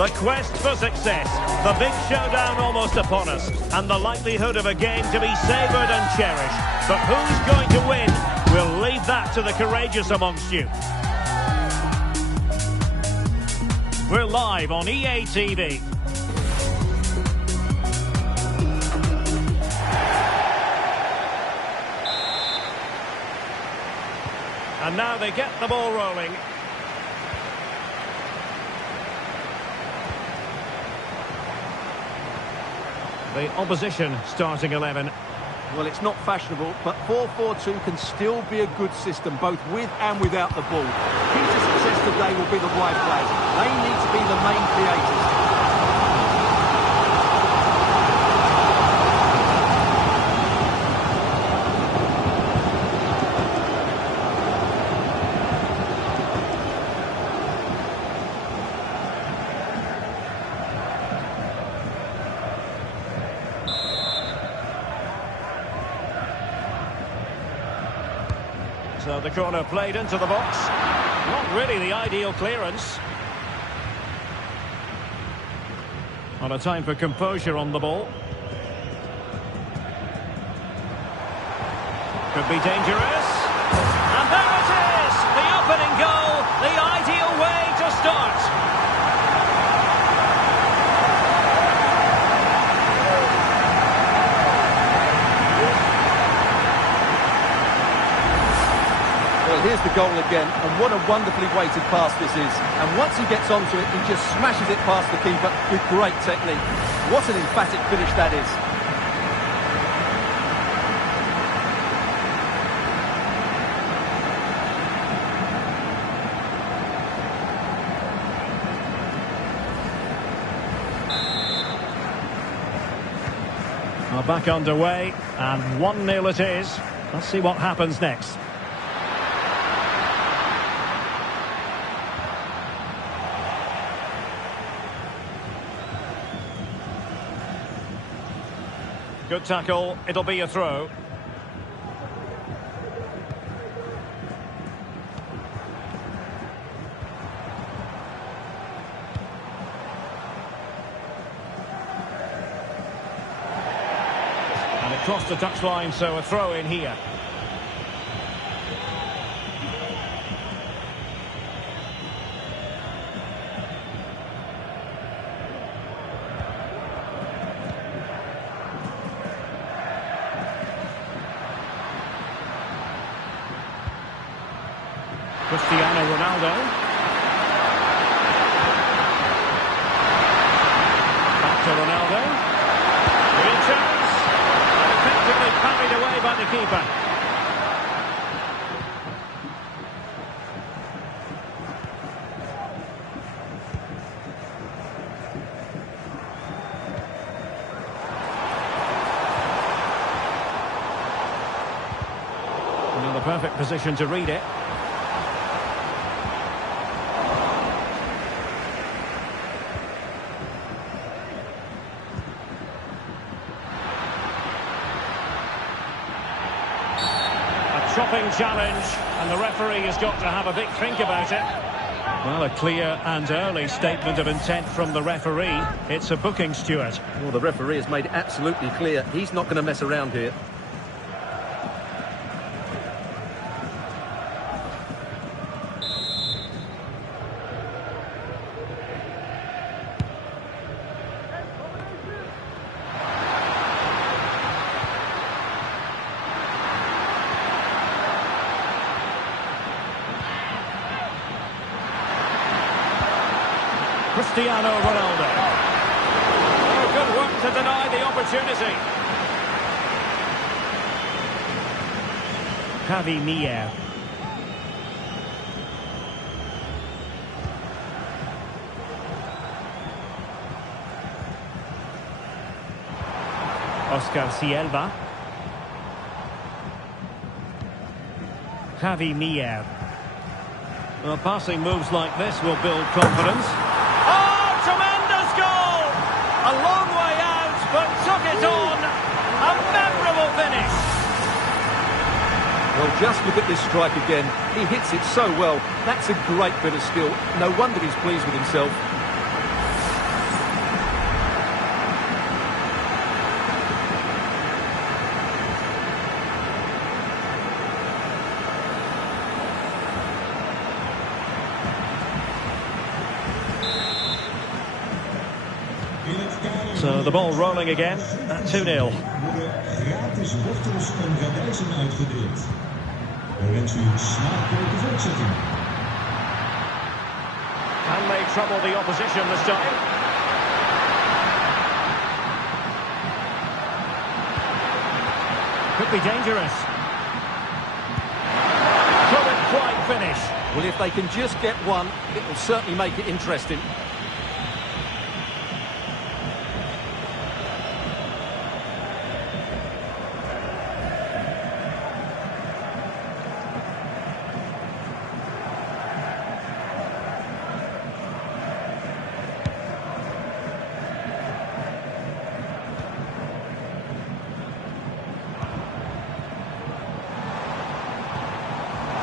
The quest for success, the big showdown almost upon us, and the likelihood of a game to be savoured and cherished. But who's going to win? We'll leave that to the courageous amongst you. We're live on EA TV. And now they get the ball rolling. The opposition starting 11. Well, it's not fashionable, but 4-4-2 can still be a good system, both with and without the ball. Key to success today will be the wide players. They need to be the main creators. So the corner played into the box. Not really the ideal clearance. On a time for composure on the ball. Could be dangerous. And there it is! The opening goal, the ideal way to start. Well, here's the goal again, and what a wonderfully weighted pass this is. And once he gets onto it, he just smashes it past the keeper with great technique. What an emphatic finish that is. Well, back underway, and 1-0 it is. Let's see what happens next. Good tackle, it'll be a throw. And it crossed the touchline, so a throw in here. Cristiano Ronaldo. Back to Ronaldo. Real chance. And effectively parried away by the keeper. Now the perfect position to read it. Chopping challenge, and the referee has got to have a big think about it. Well, a clear and early statement of intent from the referee. It's a booking, Stuart. Well, the referee has made it absolutely clear he's not going to mess around here. Cristiano Ronaldo. Oh, good work to deny the opportunity. Javi Mier. Oscar Silva. Javi Mier. Well, passing moves like this will build confidence. A long way out, but took it on. A memorable finish. Well, just look at this strike again. He hits it so well. That's a great bit of skill. No wonder he's pleased with himself. So the ball rolling again at 2-0. Gratis wortels en radijzen uitgedeeld. We wensen u smaakrijke voortzetting. And may trouble the opposition this time. Could be dangerous. Couldn't quite finish. Well, if they can just get one, it will certainly make it interesting.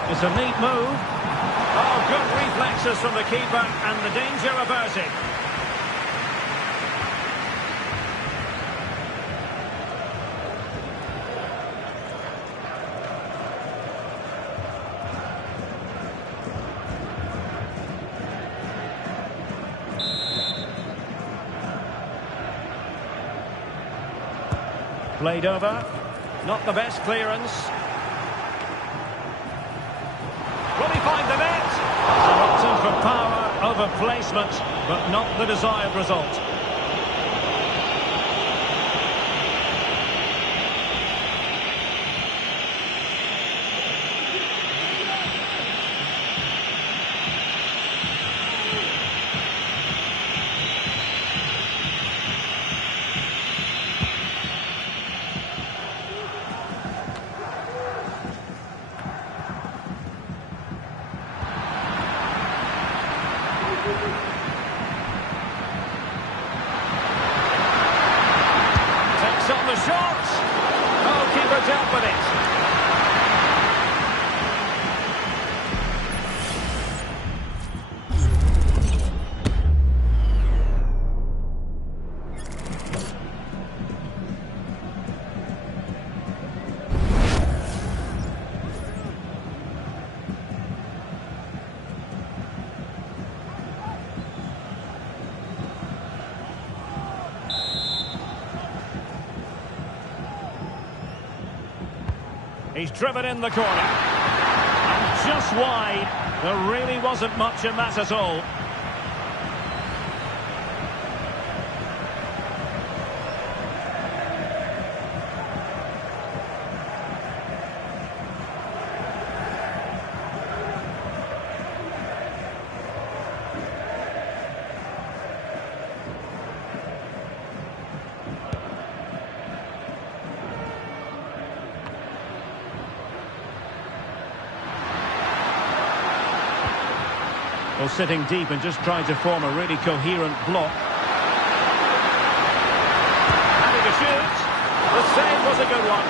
It's a neat move. Oh, good reflexes from the keeper, and the danger averted. Played over. Not the best clearance. Will he find the net? So opting for power over placement, but not the desired result. Takes on the shot. Oh, keeper dealt with it. He's driven in the corner. And just wide. There really wasn't much in that at all. Well, sitting deep and just trying to form a really coherent block. Having to shoot. The save was a good one.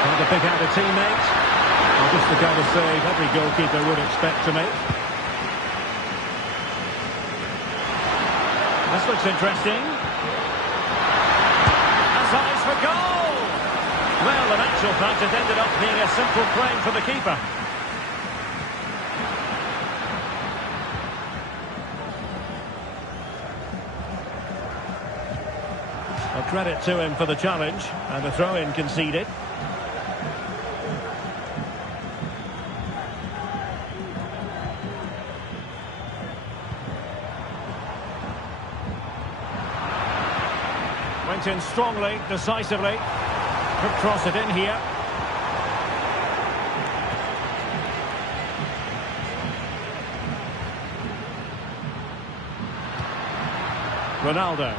Trying to pick out a teammate. Well, just the kind of save every goalkeeper would expect to make. This looks interesting. Eyes for goal! Well, in actual fact, it ended up being a simple claim for the keeper. A credit to him for the challenge, and a throw-in conceded. Went in strongly, decisively. Could cross it in here. Ronaldo.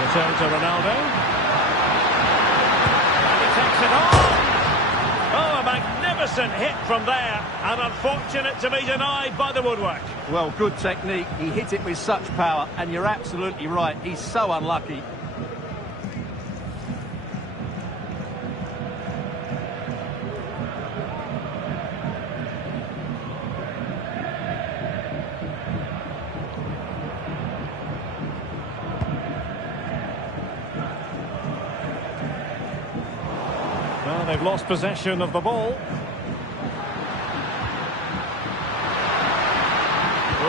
Return to Ronaldo. And he takes it on! Oh, a magnificent hit from there, and unfortunate to be denied by the woodwork. Well, good technique. He hit it with such power, and you're absolutely right. He's so unlucky. they've lost possession of the ball.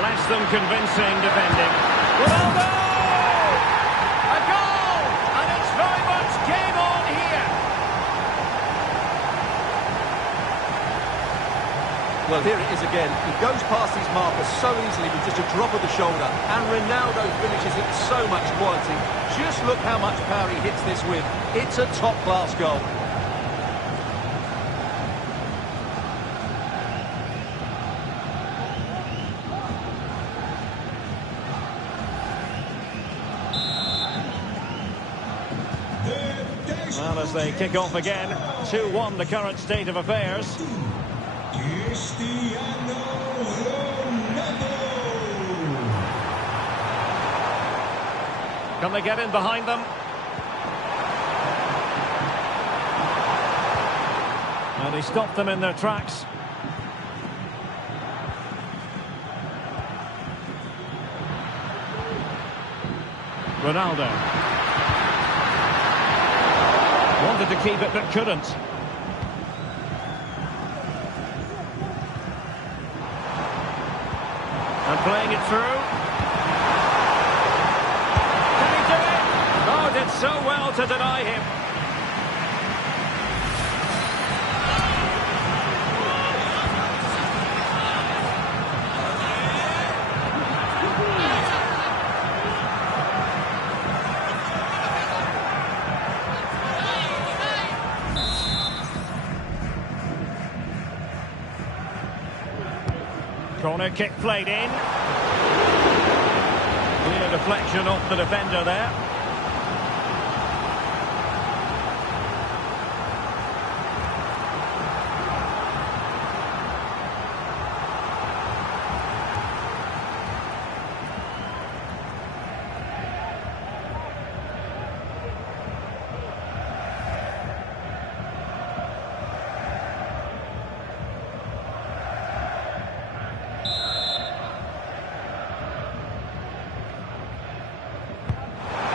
Less than convincing defending. Ronaldo! A goal! And it's very much game on here. Well, here it is again. He goes past his marker so easily with just a drop of the shoulder. And Ronaldo finishes it so much quality. Just look how much power he hits this with. It's a top-class goal. Well, as they kick off again, 2-1 the current state of affairs. Cristiano Ronaldo. Can they get in behind them? And he stopped them in their tracks. Ronaldo. Wanted to keep it, but couldn't. And playing it through. Can he do it? Oh, did so well to deny him. Corner kick played in. Clear deflection off the defender there.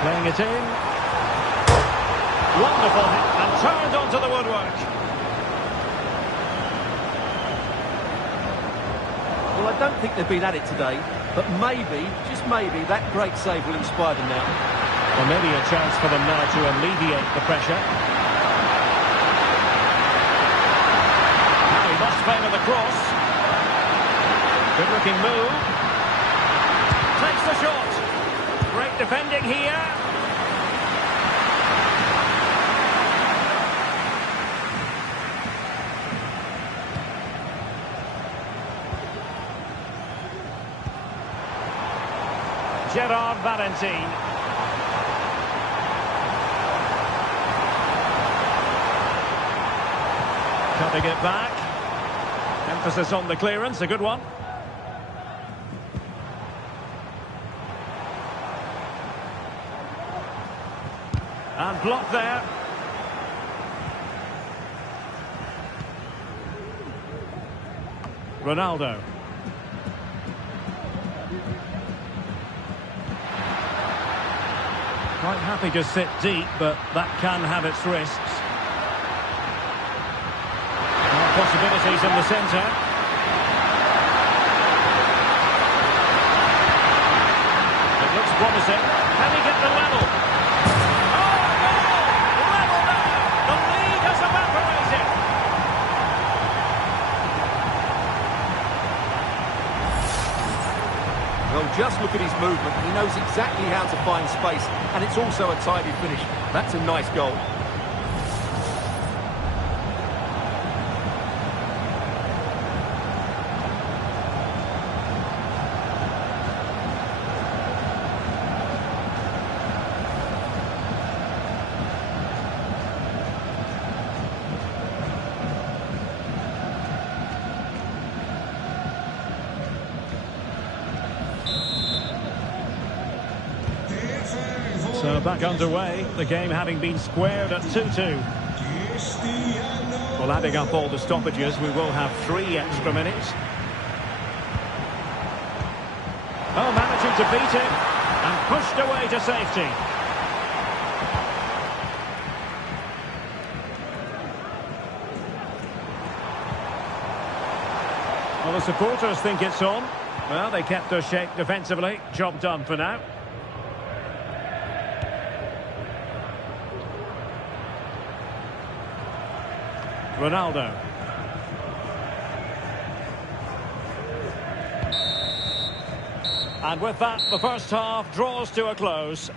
Playing it in. Wonderful hit and turned onto the woodwork. Well, I don't think they've been at it today, but maybe, just maybe, that great save will inspire them now. Well, maybe a chance for them now to alleviate the pressure. Now he must favor the cross. Good looking move. Takes the shot. Great defending here. Gerard Valentin. Cutting it back. Emphasis on the clearance, a good one. And blocked there. Ronaldo. Quite happy to sit deep, but that can have its risks. Possibilities in the centre. It looks promising. Can he get the level? Oh, goal! Level now! The lead has evaporated! Well, just look at his movement. He knows exactly how to find space, and it's also a tidy finish. That's a nice goal. So back underway, the game having been squared at 2-2. Well, adding up all the stoppages, we will have 3 extra minutes. Oh, managing to beat it and pushed away to safety. Well, the supporters think it's on. Well, they kept their shape defensively. Job done for now. Ronaldo. And with that, the first half draws to a close.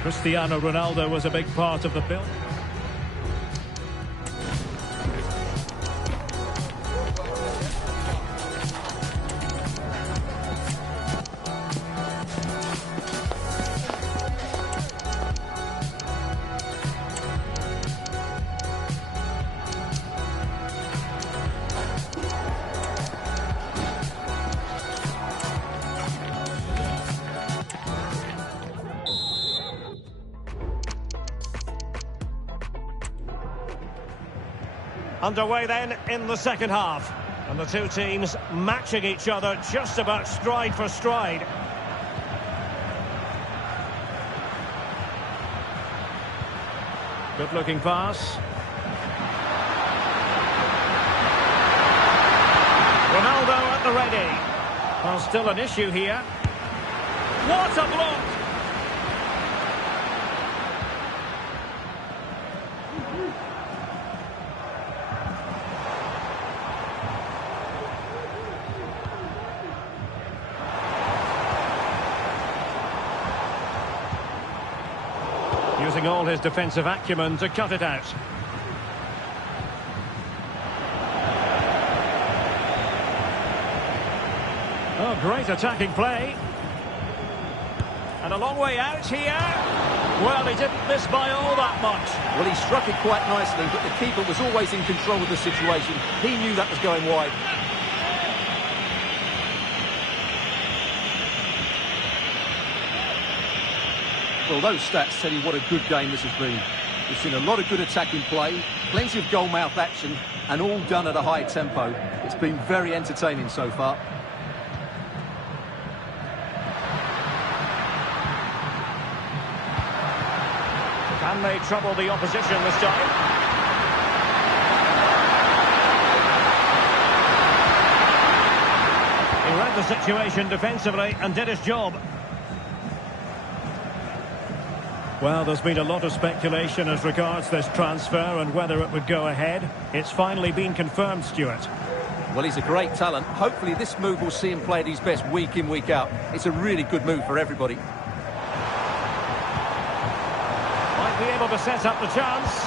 Cristiano Ronaldo was a big part of the build. Underway then in the second half. And the two teams matching each other just about stride for stride. Good looking pass. Ronaldo at the ready. Well, still an issue here. What a block! Using all his defensive acumen to cut it out. Oh, great attacking play. And a long way out here. Well, he didn't miss by all that much. Well, he struck it quite nicely, but the keeper was always in control of the situation. He knew that was going wide. Well, those stats tell you what a good game this has been. We've seen a lot of good attacking play, plenty of goal-mouth action, and all done at a high tempo. It's been very entertaining so far. Can they trouble the opposition this time? He read the situation defensively and did his job. Well, there's been a lot of speculation as regards this transfer and whether it would go ahead. It's finally been confirmed, Stuart. Well, he's a great talent. Hopefully this move will see him play at his best week in, week out. It's a really good move for everybody. Might be able to set up the chance.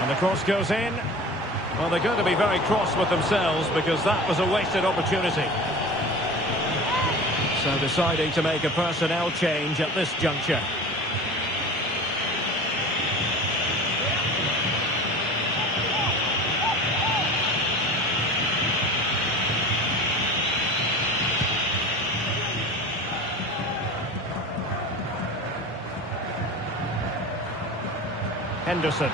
And the cross goes in. Well, they're going to be very cross with themselves because that was a wasted opportunity. So deciding to make a personnel change at this juncture. Henderson.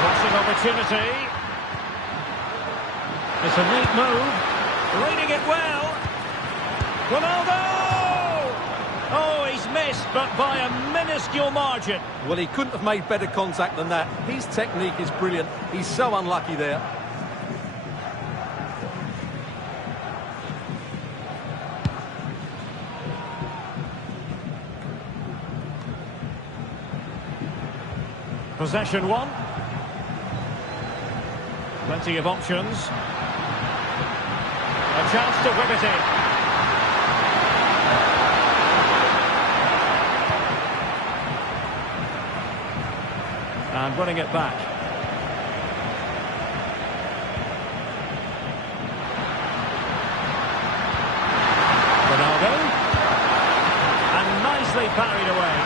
Crossing opportunity. It's a neat move. Reading it well. Ronaldo! Oh, he's missed, but by a minuscule margin. Well, he couldn't have made better contact than that. His technique is brilliant. He's so unlucky there. Possession one. Plenty of options. A chance to whip it in. And winning it back. Ronaldo. And nicely parried away.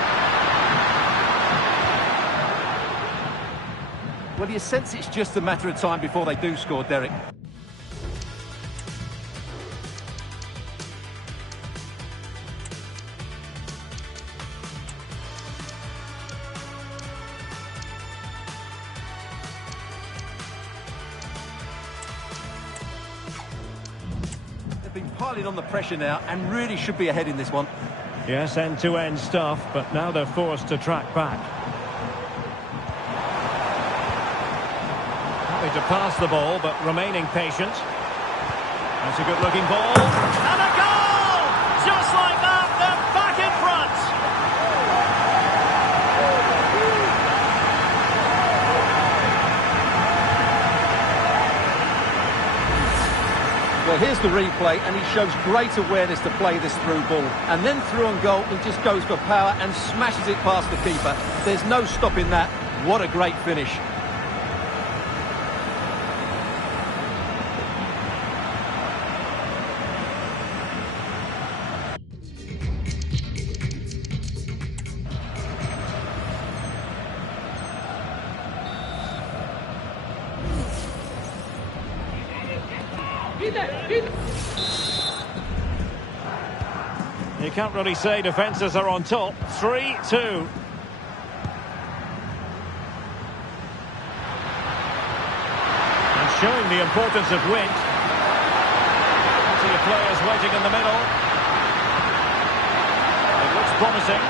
Well, you sense it's just a matter of time before they do score, Derek. They've been piling on the pressure now and really should be ahead in this one. Yes, end-to-end stuff, but now they're forced to track back. Happy to pass the ball, but remaining patient. That's a good-looking ball. And a goal! Just like that, they're back in front! Well, here's the replay, and he shows great awareness to play this through ball. And then through on goal, he just goes for power and smashes it past the keeper. There's no stopping that. What a great finish. You can't really say defences are on top. 3-2. And showing the importance of width. Plenty of players waiting in the middle. It looks promising.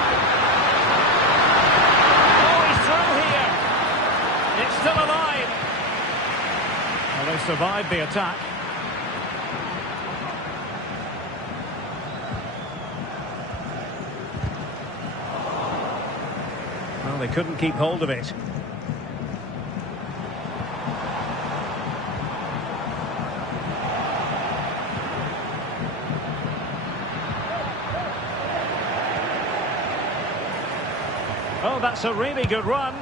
Oh, he's through here. It's still alive. Well, they survived the attack. Well, they couldn't keep hold of it. Oh, that's a really good run.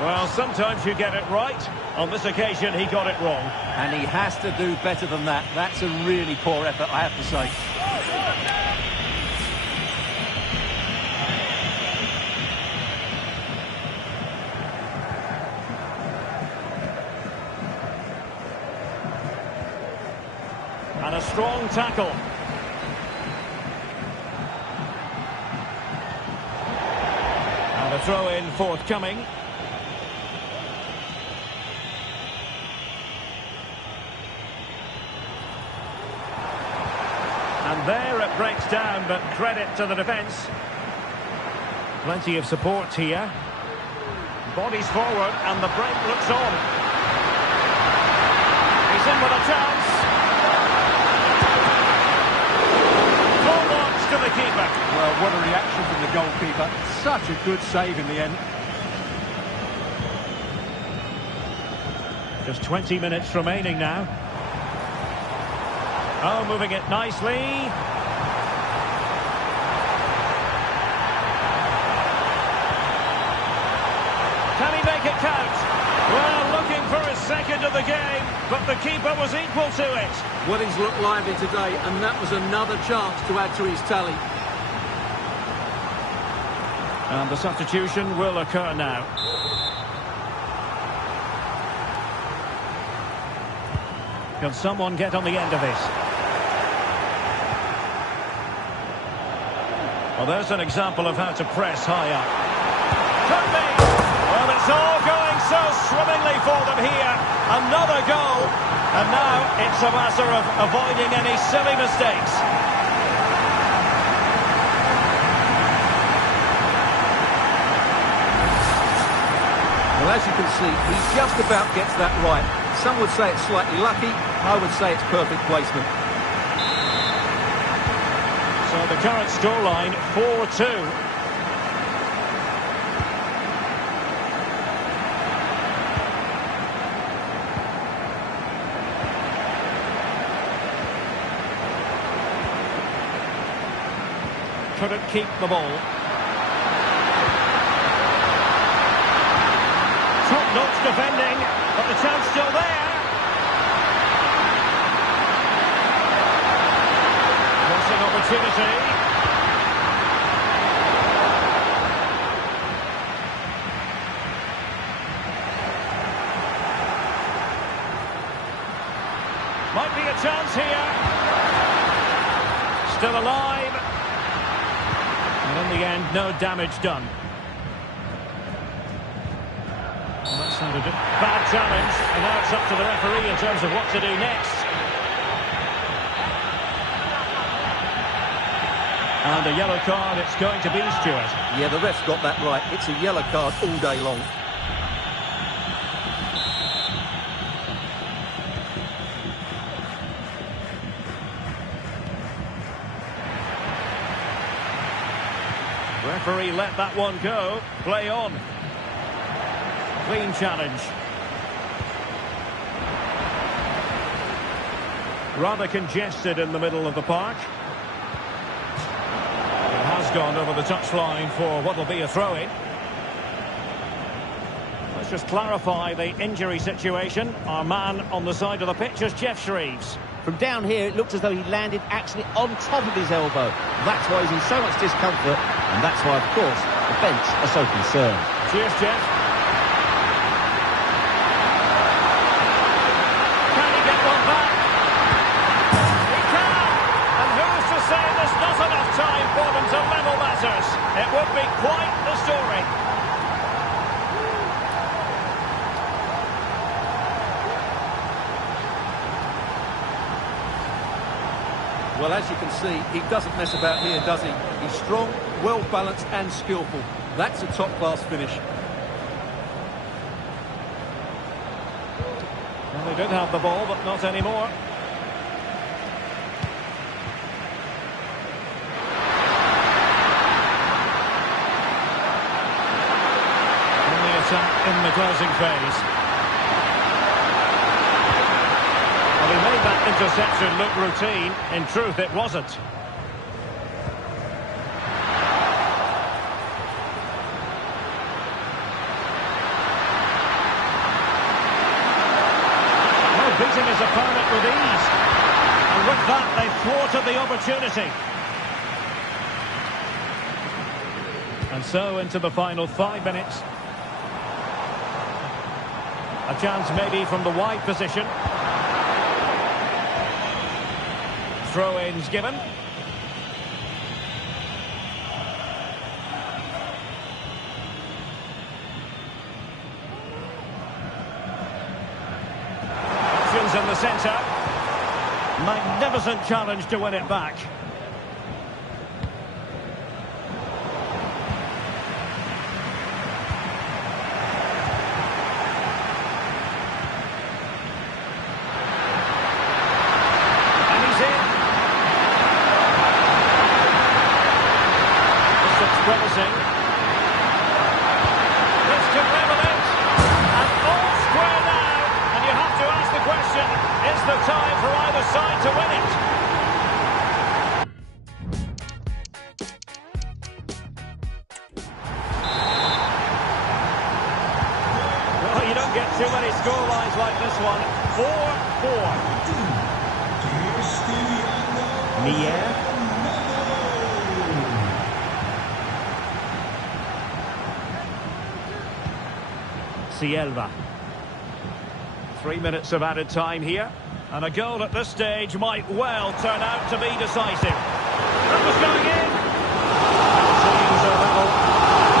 Well, sometimes you get it right. On this occasion, he got it wrong. And he has to do better than that. That's a really poor effort, I have to say. And a strong tackle. And a throw-in forthcoming. And there it breaks down, but credit to the defence. Plenty of support here. Bodies forward, and the break looks on. He's in with a chance. To the keeper. Well, what a reaction from the goalkeeper. Such a good save in the end. Just 20 minutes remaining now. Oh, moving it nicely. Can he make it count? Well, looking for his second of the game, but the keeper was equal to it. Well, he's looked lively today, and that was another chance to add to his tally. And the substitution will occur now. Can someone get on the end of this? Well, there's an example of how to press high up. Could be! Well, it's all going so swimmingly for them here. Another goal. And now it's a matter of avoiding any silly mistakes. Well, as you can see, he just about gets that right. Some would say it's slightly lucky. I would say it's perfect placement. So the current scoreline, 4-2. Couldn't keep the ball. Top-notch defending, but the chance still there. Crossing opportunity. Might be a chance here. Still alive. And in the end, no damage done. Well, that sounded a bad challenge, and now it's up to the referee in terms of what to do next. And a yellow card it's going to be, Stuart. Yeah, the ref's got that right. It's a yellow card all day long. Referee let that one go. Play on. Clean challenge. Rather congested in the middle of the park. It has gone over the touchline for what will be a throw-in. Let's just clarify the injury situation. Our man on the side of the pitch is Jeff Shreves. From down here, it looked as though he landed actually on top of his elbow. That's why he's in so much discomfort, and that's why, of course, the bench are so concerned. Cheers, Jeff. Can he get one back? He can! And who's to say there's not enough time for them to level matters? It would be quite the story. Well, as you can see, he doesn't mess about here, does he? He's strong, well-balanced and skillful. That's a top-class finish. Well, they did have the ball, but not anymore. In the attack in the closing phase. Well, he made that interception look routine. In truth, it wasn't. Well, beating his opponent with ease. And with that, they thwarted the opportunity. And so into the final 5 minutes. A chance maybe from the wide position. Throw-ins given. Options in the centre. Magnificent challenge to win it back. Promising. This could level it. And all square now. And you have to ask the question, is there time for either side to win it? Well, you don't get too many scorelines like this one. 4-4. Mier. Cielva. 3 minutes of added time here. And a goal at this stage might well turn out to be decisive. That was going in. Seems a level.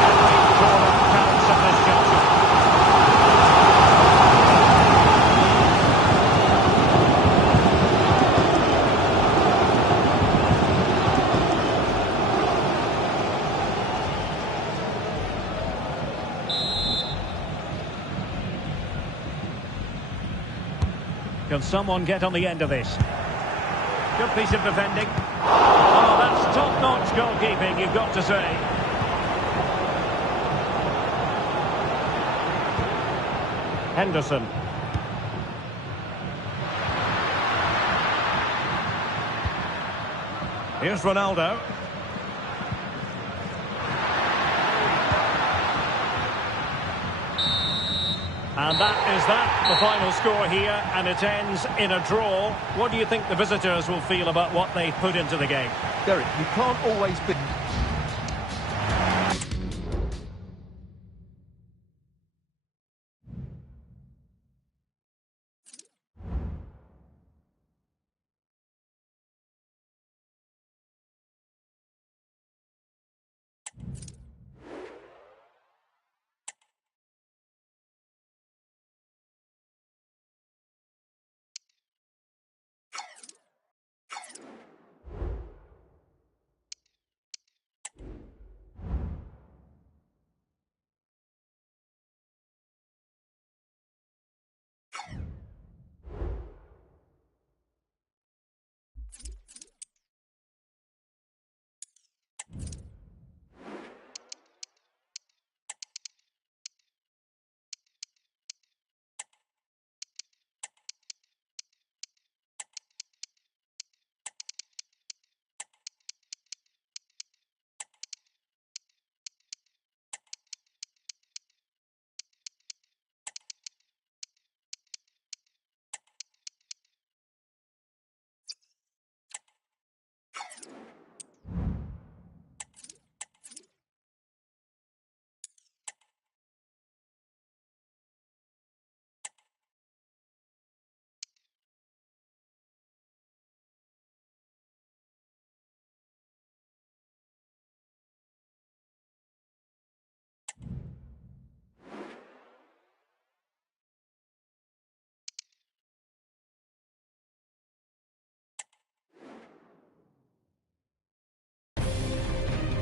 Every corner counts at this juncture. Can someone get on the end of this? Good piece of defending. Oh, that's top-notch goalkeeping, you've got to say. Henderson. Here's Ronaldo. And that is the final score here, and it ends in a draw. What do you think the visitors will feel about what they put into the game? Derek, you can't always be...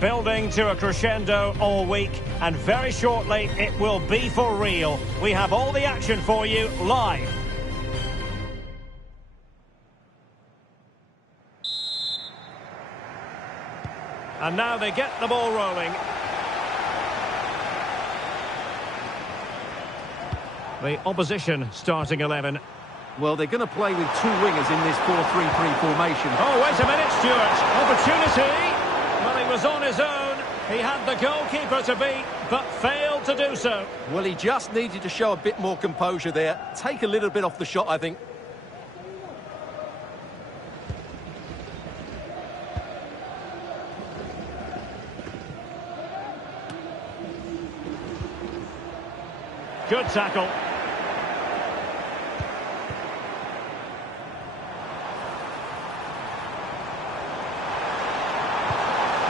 building to a crescendo all week, and very shortly it will be for real. We have all the action for you live. And now they get the ball rolling. The opposition starting 11. Well, they're going to play with two wingers in this 4-3-3 formation. Oh, wait a minute, Stuart. Opportunity. Well, he was on his own. He had the goalkeeper to beat, but failed to do so. Well, he just needed to show a bit more composure there. Take a little bit off the shot, I think. Good tackle.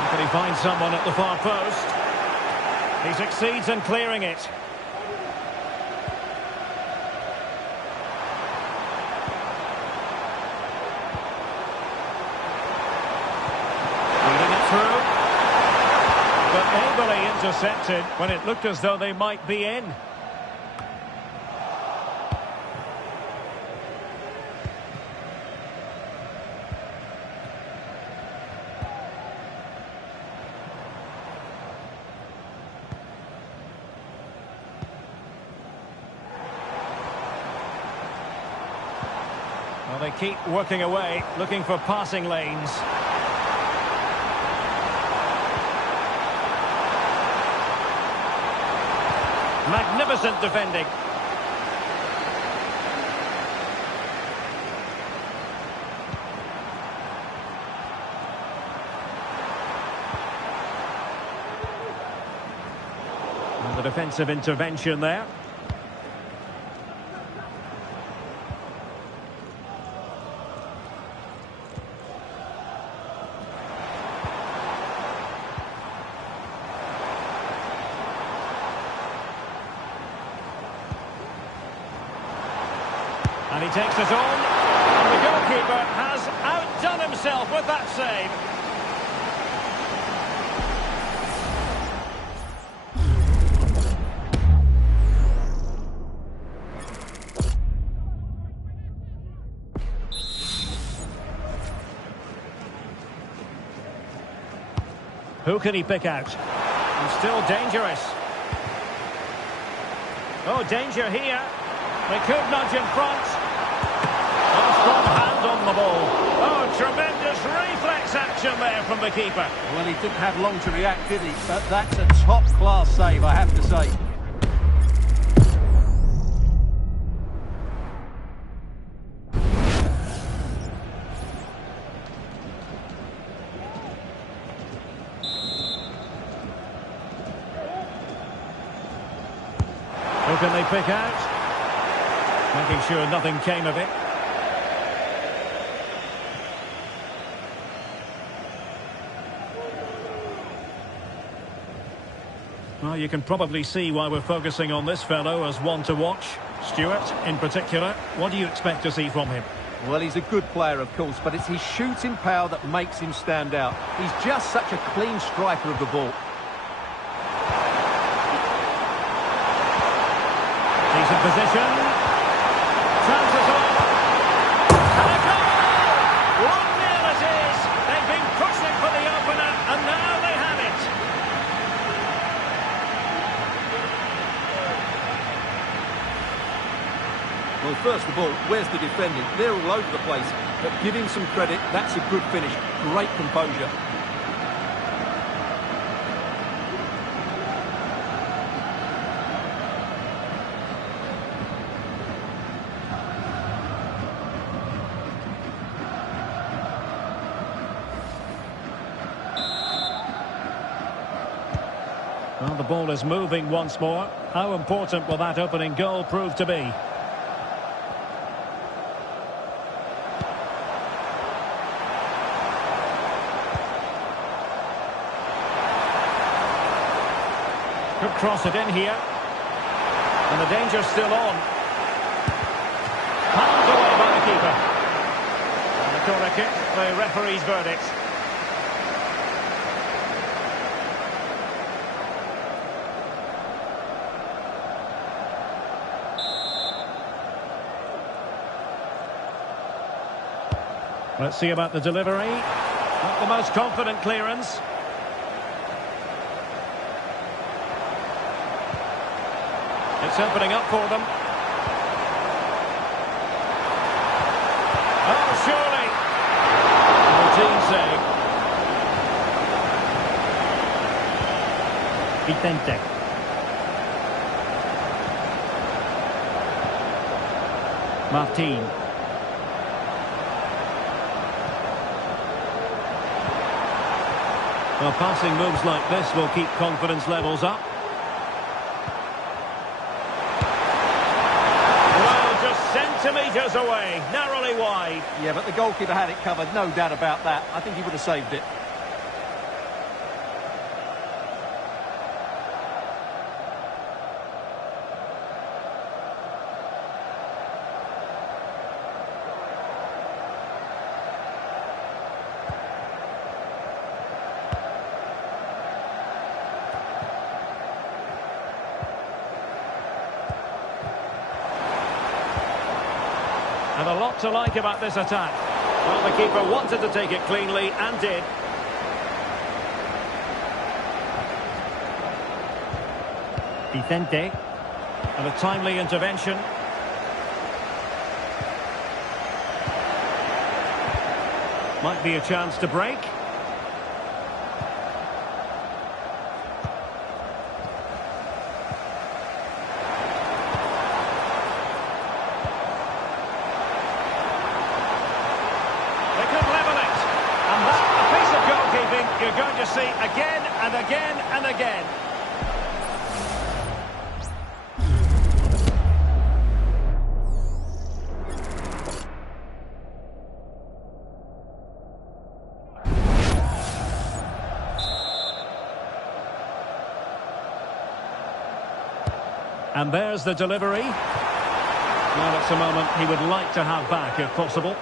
Can he find someone at the far post? He succeeds in clearing it. Feeding it through. But ably intercepted when it looked as though they might be in. Well, they keep working away, looking for passing lanes. Magnificent defending. And the defensive intervention there. And he takes it on, and the goalkeeper has outdone himself with that save. Who can he pick out? He's still dangerous. Oh, danger here. They could nudge in front. A strong hand on the ball. Oh, tremendous reflex action there from the keeper. Well, he didn't have long to react, did he? But that's a top-class save, I have to say. Who can they pick out? Making sure nothing came of it. Well, you can probably see why we're focusing on this fellow as one to watch. Stuart, in particular, what do you expect to see from him? Well, he's a good player, of course, but it's his shooting power that makes him stand out. He's just such a clean striker of the ball. Decent position. Chances on. And a goal! 1-0 it is. They've been pushing for the opener, and now they have it. Well, first of all, where's the defending? They're all over the place. But give him some credit, that's a good finish. Great composure. Well, the ball is moving once more. How important will that opening goal prove to be? Could cross it in here. And the danger's still on. Pounded away by the keeper. And the corner kick, the referee's verdict. Let's see about the delivery. Not the most confident clearance. It's opening up for them. Oh, surely. Routine save. Vicente. Martin. Well, passing moves like this will keep confidence levels up. Well, just centimetres away, narrowly wide. Yeah, but the goalkeeper had it covered, no doubt about that. I think he would have saved it. And a lot to like about this attack. Well, the keeper wanted to take it cleanly and did. Vicente. And a timely intervention. Might be a chance to break. You're going to see again and again and again. And there's the delivery. Well, that's a moment he would like to have back if possible.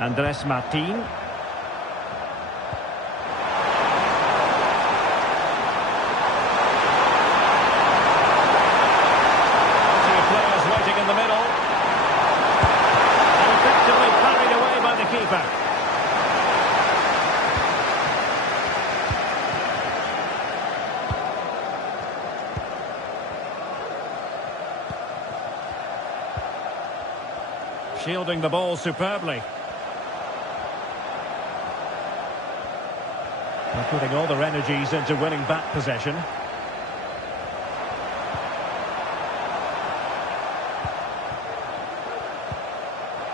Andres Martin. Players waiting in the middle. And effectively carried away by the keeper. Shielding the ball superbly. Putting all their energies into winning back possession.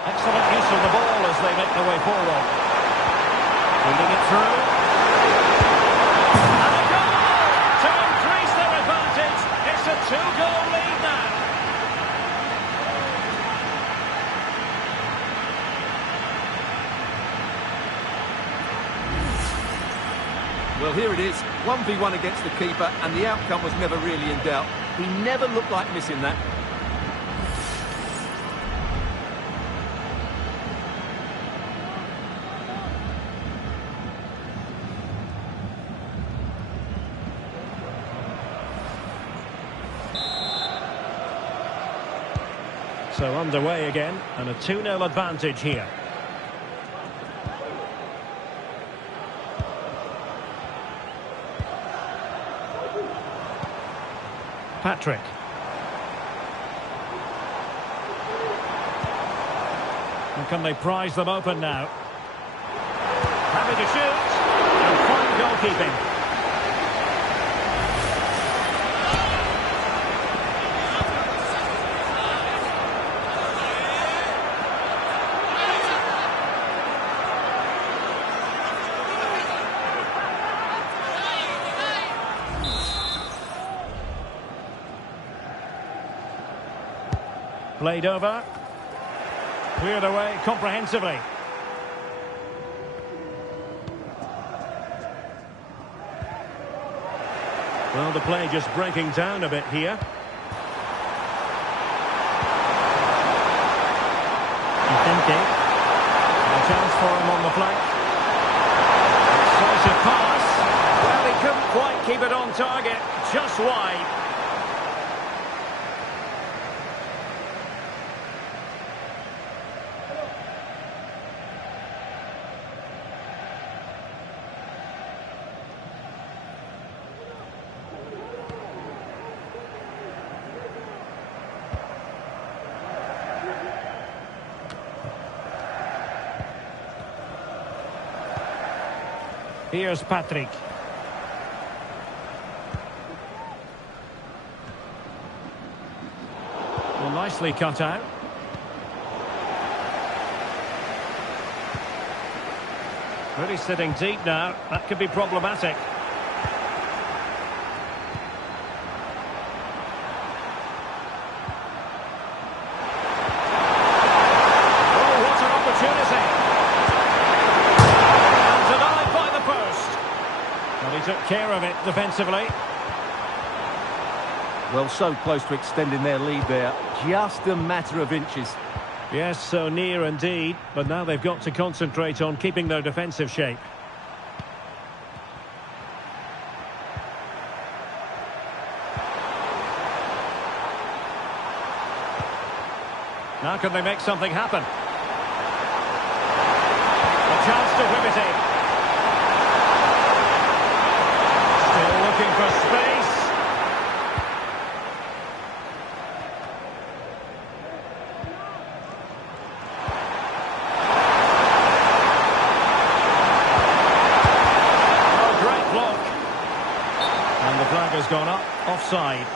Excellent use of the ball as they make their way forward. Feeding it through. And a goal to increase their advantage. It's a two-goal lead now. Well, here it is, 1v1 against the keeper, and the outcome was never really in doubt. He never looked like missing that. So underway again, and a 2-0 advantage here. Patrick. And can they prise them open now? Happy to shoot. And fine goalkeeping. Played over. Cleared away comprehensively. Well, the play just breaking down a bit here. Empty. A chance for him on the flank. Decisive pass. Well, he couldn't quite keep it on target. Just wide. Here's Patrick. Well, nicely cut out. Really sitting deep now. That could be problematic. Oh, what an opportunity. Well, he took care of it defensively. Well, so close to extending their lead there. Just a matter of inches. Yes, so near indeed. But now they've got to concentrate on keeping their defensive shape. Now can they make something happen? A chance to whip it in. Looking for space. Oh, great block. And the flag has gone up, offside.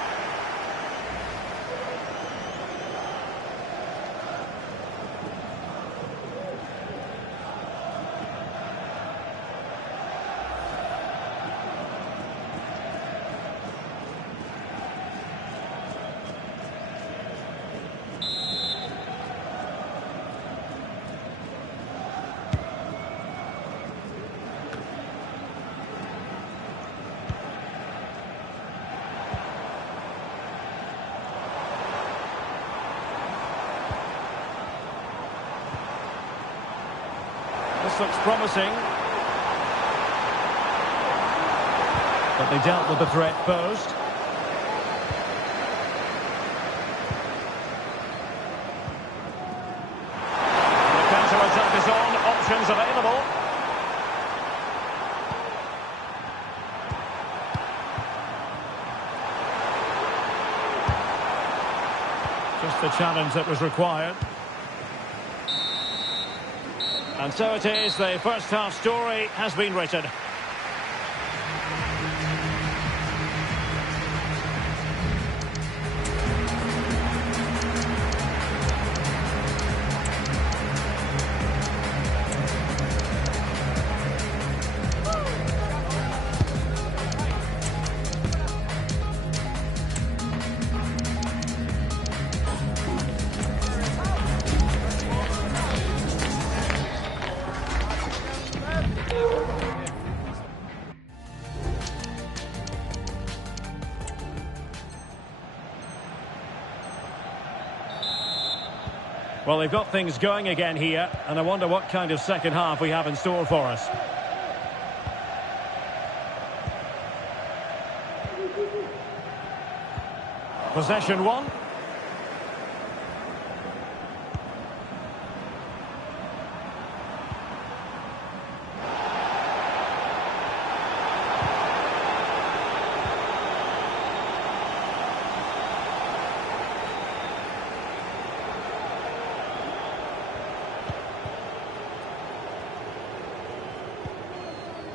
This looks promising. But they dealt with the threat posed. And the counter-attack is on. Options available. Just the challenge that was required. And so it is, the first half story has been written. Well, they've got things going again here, and I wonder what kind of second half we have in store for us. Possession one.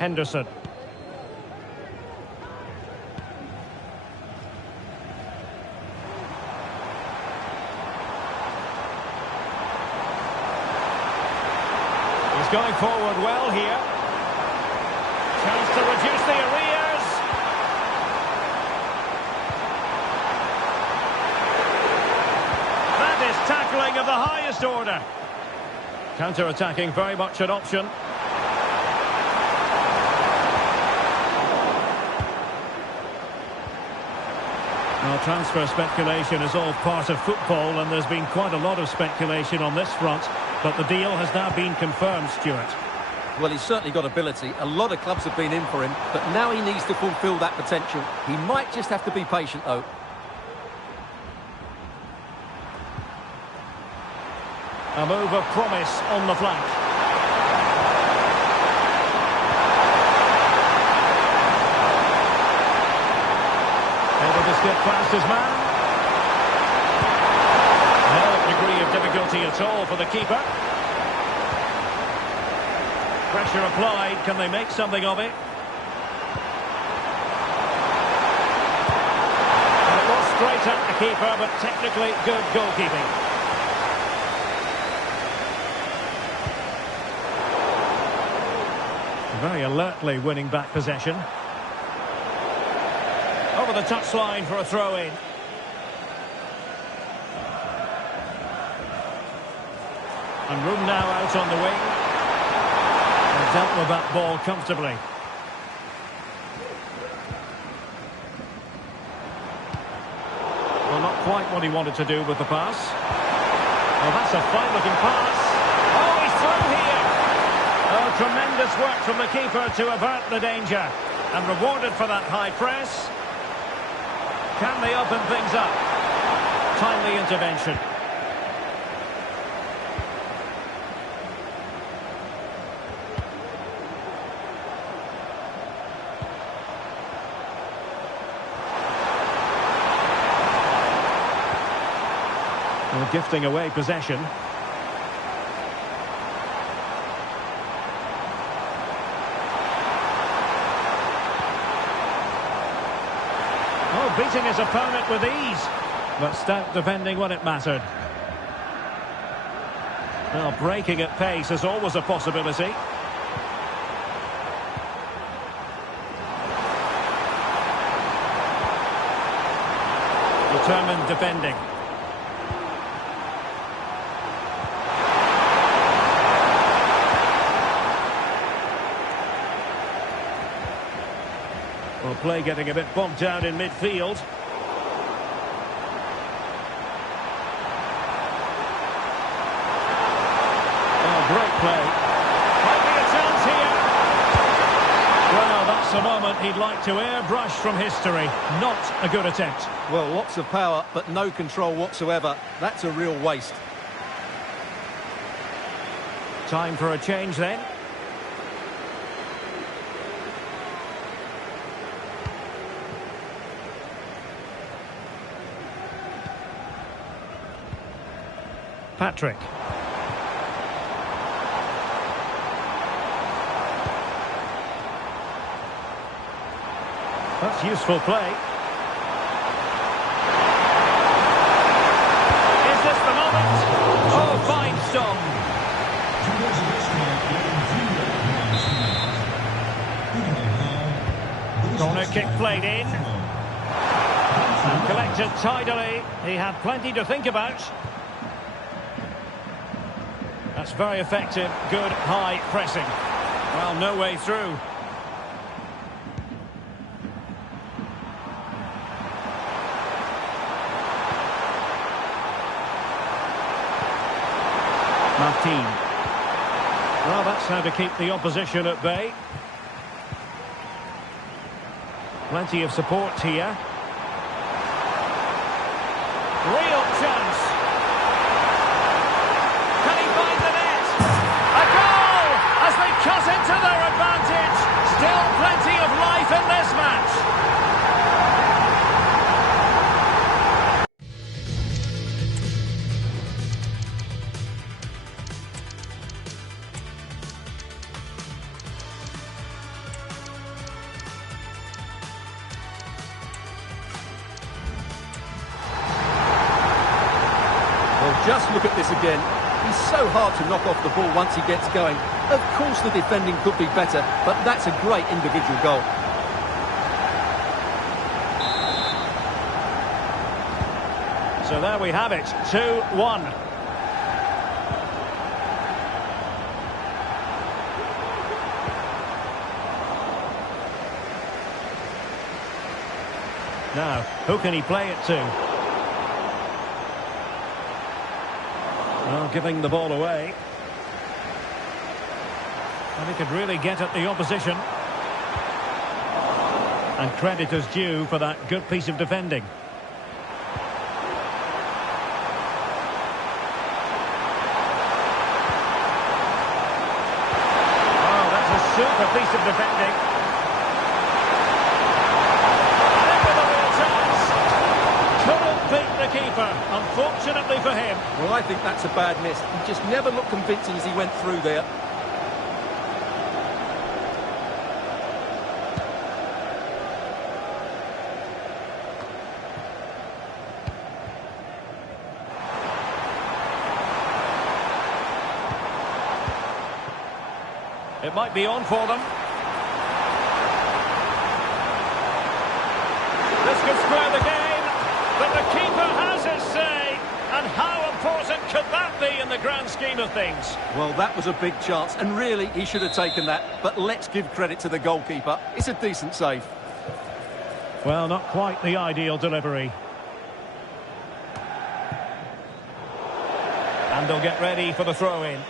Henderson. He's going forward well here. Chance to reduce the arrears. That is tackling of the highest order. Counter-attacking very much an option. Well, transfer speculation is all part of football, and there's been quite a lot of speculation on this front. But the deal has now been confirmed, Stuart. Well, he's certainly got ability. A lot of clubs have been in for him, but now he needs to fulfil that potential. He might just have to be patient, though. A move of promise on the flank. Able to skip past his man. No degree of difficulty at all for the keeper. Pressure applied. Can they make something of it? And it was straight at the keeper, but technically good goalkeeping. Very alertly winning back possession. Over the touchline for a throw-in. And room now out on the wing. And dealt with that ball comfortably. Well, not quite what he wanted to do with the pass. Well, that's a fine-looking pass. Oh, he's through here. Oh, tremendous work from the keeper to avert the danger. And rewarded for that high press. Can they open things up? Timely intervention. Well, gifting away possession. Oh, beating his opponent with ease. But stout defending when it mattered. Well, breaking at pace is always a possibility. Determined defending. Well, play getting a bit bogged down in midfield. Oh, great play. Might be a chance here. Well, that's a moment he'd like to airbrush from history. Not a good attempt. Well, lots of power, but no control whatsoever. That's a real waste. Time for a change then. Patrick. That's useful play. Is this the moment? Oh, fine stop. Corner kick played in. And collected tidily. He had plenty to think about. That's very effective. Good high pressing. Well, no way through. Martin. Well, that's how to keep the opposition at bay. Plenty of support here. Real chance. Can he find the net? A goal! As they cut into their advantage. Still plenty of life in this match. Just look at this again. He's so hard to knock off the ball once he gets going. Of course the defending could be better, but that's a great individual goal. So there we have it, 2-1. Now, who can he play it to? Well, giving the ball away. And he could really get at the opposition. And credit is due for that good piece of defending. Oh, that's a super piece of defending. And in with a real chance. Couldn't beat the keeper, unfortunately for him. Well, I think that's a bad miss. He just never looked convincing as he went through there. It might be on for them. This could square the game, but the keeper has his say. And how important could that be in the grand scheme of things? Well, that was a big chance, and really, he should have taken that. But let's give credit to the goalkeeper. It's a decent save. Well, not quite the ideal delivery. And they'll get ready for the throw-in.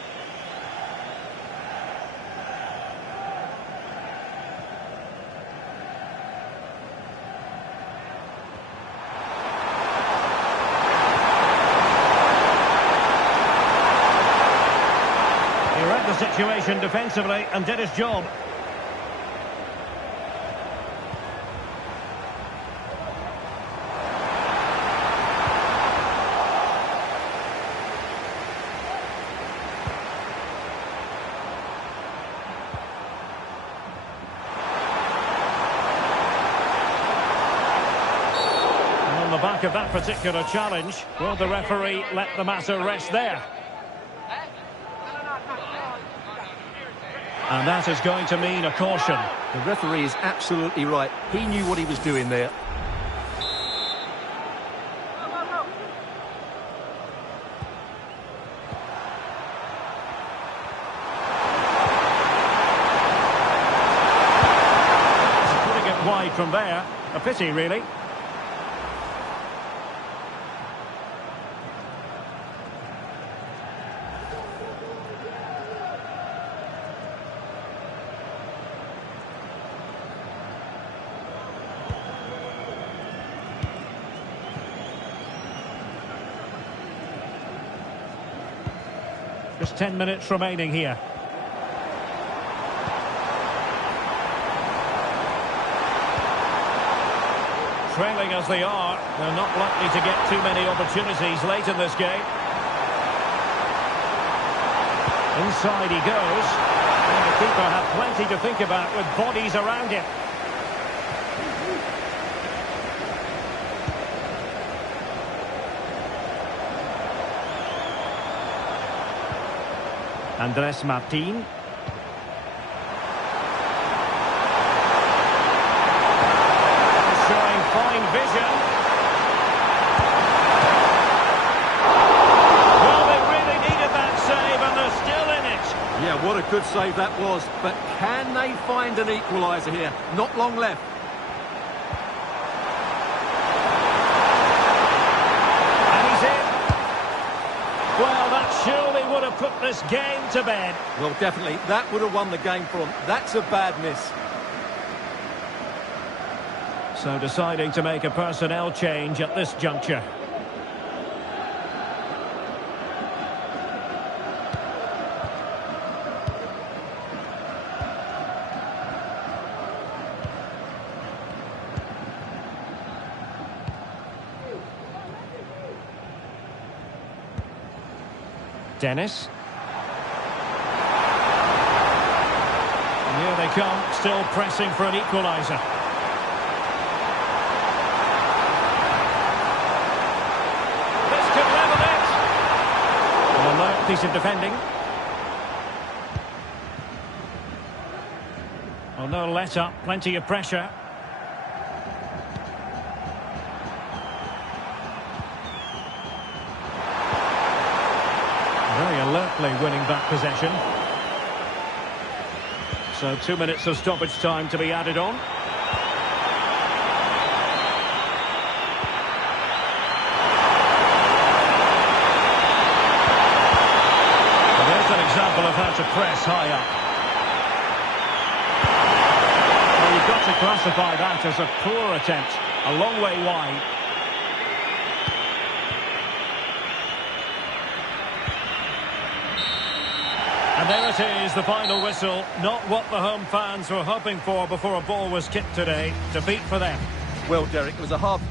Situation defensively and did his job. And on the back of that particular challenge, will the referee let the matter rest there? And that is going to mean a caution. The referee is absolutely right. He knew what he was doing there. Putting it wide from there. A pity, really. Just 10 minutes remaining here. Trailing as they are, they're not likely to get too many opportunities late in this game. Inside he goes. And the keeper had plenty to think about with bodies around him. Andres Martin. Showing fine vision. Well, they really needed that save and they're still in it. Yeah, what a good save that was. But can they find an equaliser here? Not long left. And he's in. Well, that surely would have put this game to bed. Well, definitely. That would have won the game for them. That's a bad miss. So deciding to make a personnel change at this juncture. Dennis. And here they come, still pressing for an equaliser. This could level it. An alert piece of defending. Well, no let up, plenty of pressure. Very alertly winning back possession. So 2 minutes of stoppage time to be added on. Well, there's an example of how to press high up. to classify that as a poor attempt. A long way wide. And there it is, the final whistle. Not what the home fans were hoping for before a ball was kicked today. Defeat for them. Well, Derek, it was a half...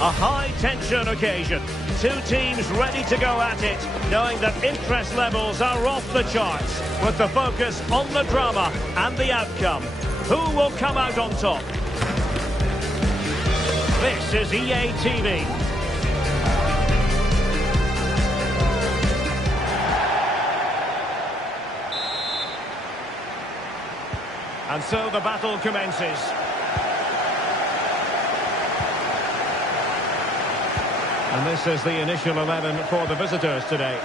A high-tension occasion. Two teams ready to go at it, knowing that interest levels are off the charts, with the focus on the drama and the outcome. Who will come out on top? This is EA TV. And so the battle commences. And this is the initial 11 for the visitors today.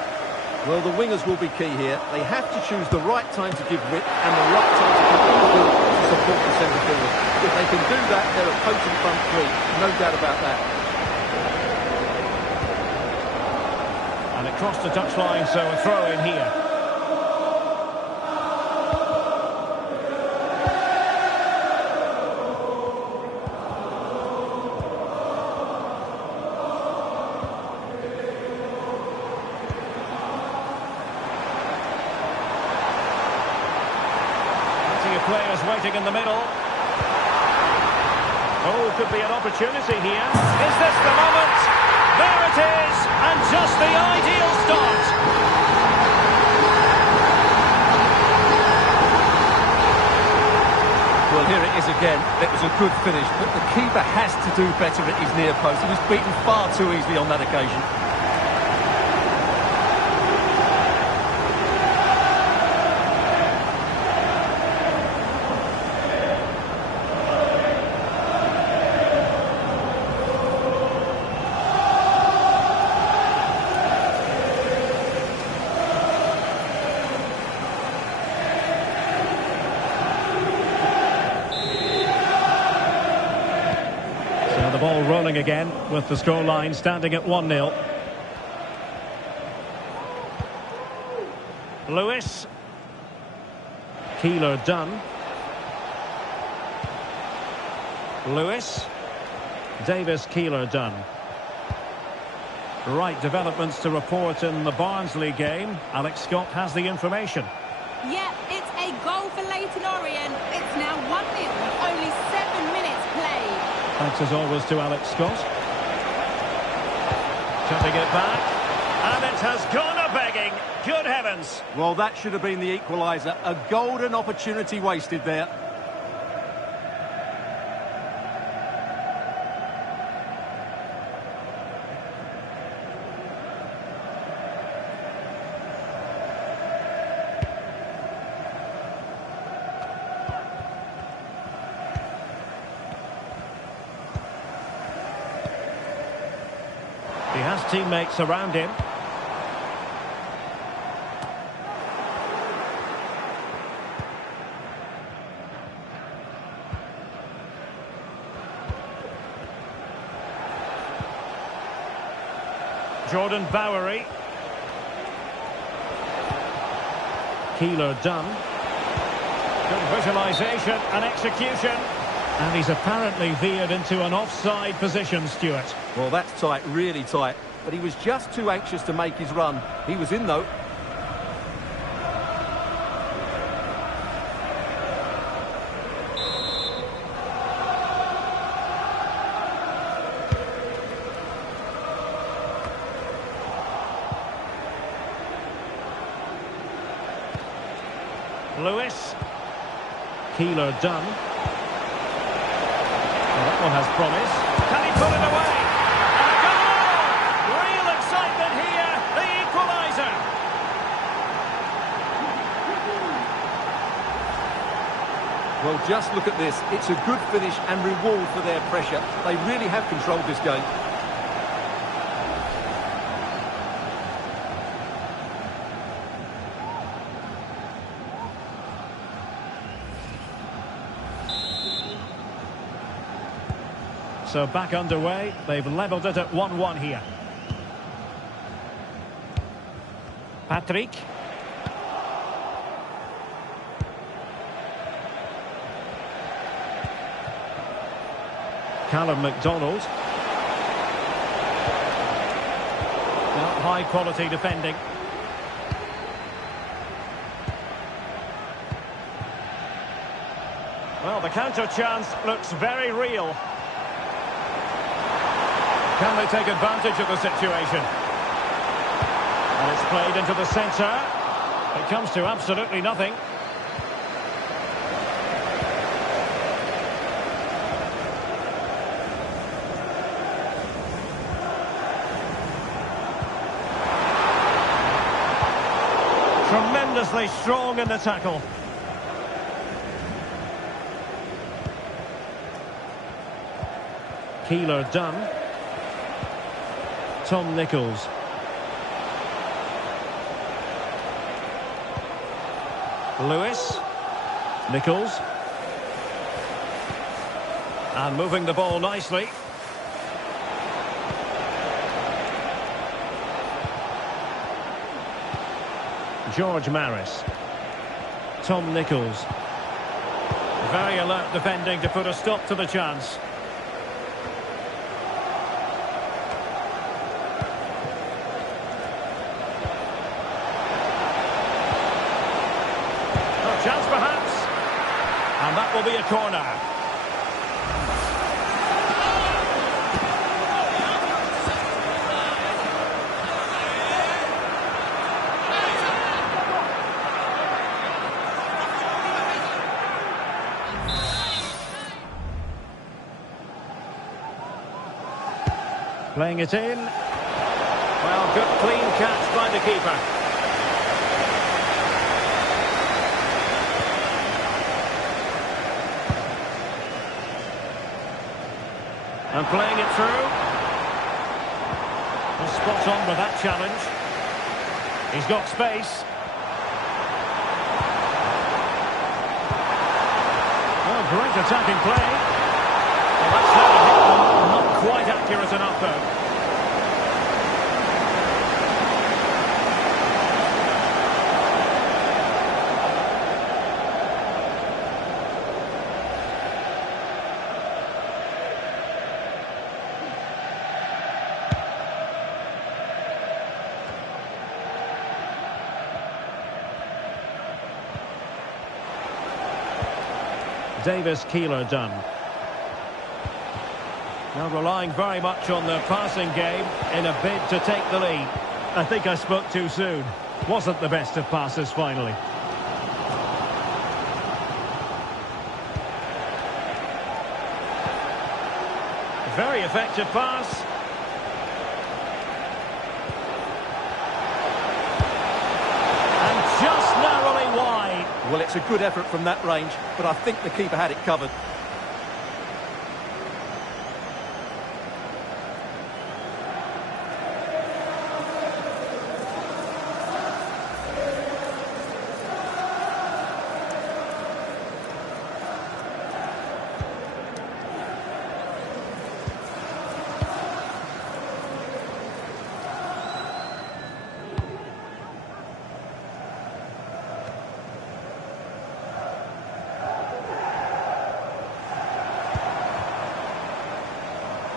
Well, the wingers will be key here. They have to choose the right time to give width and the right time to give midfield to support the centre forward. If they can do that, they're a potent front three. No doubt about that. And it crossed the touchline, so a throw in here. Players waiting in the middle. Oh, could be an opportunity here. Is this the moment? There it is, and just the ideal start. Well, here it is again. It was a good finish, but the keeper has to do better at his near post. He was beaten far too easily on that occasion. The ball rolling again with the scoreline standing at 1-0. Lewis. Keeler done. Lewis. Davis Keeler done. Right developments to report in the Barnsley game. Alex Scott has the information. Yeah, it's a goal for Leyton Orient. It's now 1-0 with only 7 minutes played. Thanks as always to Alex Scott. Cutting it back. And it has gone a-begging. Good heavens. Well, that should have been the equaliser. A golden opportunity wasted there. He has teammates around him. Jordan Bowery. Keeler done. Good visualisation and execution. And he's apparently veered into an offside position, Stuart. Well, that's tight, really tight. But he was just too anxious to make his run. He was in, though. Lewis. Keeler done. Well, that one has promise. Can he put it away? And a goal! Real excitement here. The equaliser. Well, just look at this. It's a good finish and reward for their pressure. They really have controlled this game. So back underway. They've levelled it at 1-1 here. Patrick. Callum McDonald. Now, high quality defending. Well, the counter chance looks very real. Can they take advantage of the situation? And it's played into the centre. It comes to absolutely nothing. Tremendously strong in the tackle. Keeler done. Tom Nichols. Lewis. Nichols. And moving the ball nicely. George Maris. Tom Nichols. Very alert defending to put a stop to the chance. A chance perhaps. And that will be a corner. Playing it in. Well, good clean catch by the keeper. And playing it through. Well, spot on with that challenge. He's got space. Well, great attacking play. Well, that's how to hit them. Not quite accurate enough, though. Davis Keeler done. Now relying very much on the passing game in a bid to take the lead. I think I spoke too soon. Wasn't the best of passes finally. Very effective pass. And just narrowly wide. Well, it's a good effort from that range, but I think the keeper had it covered.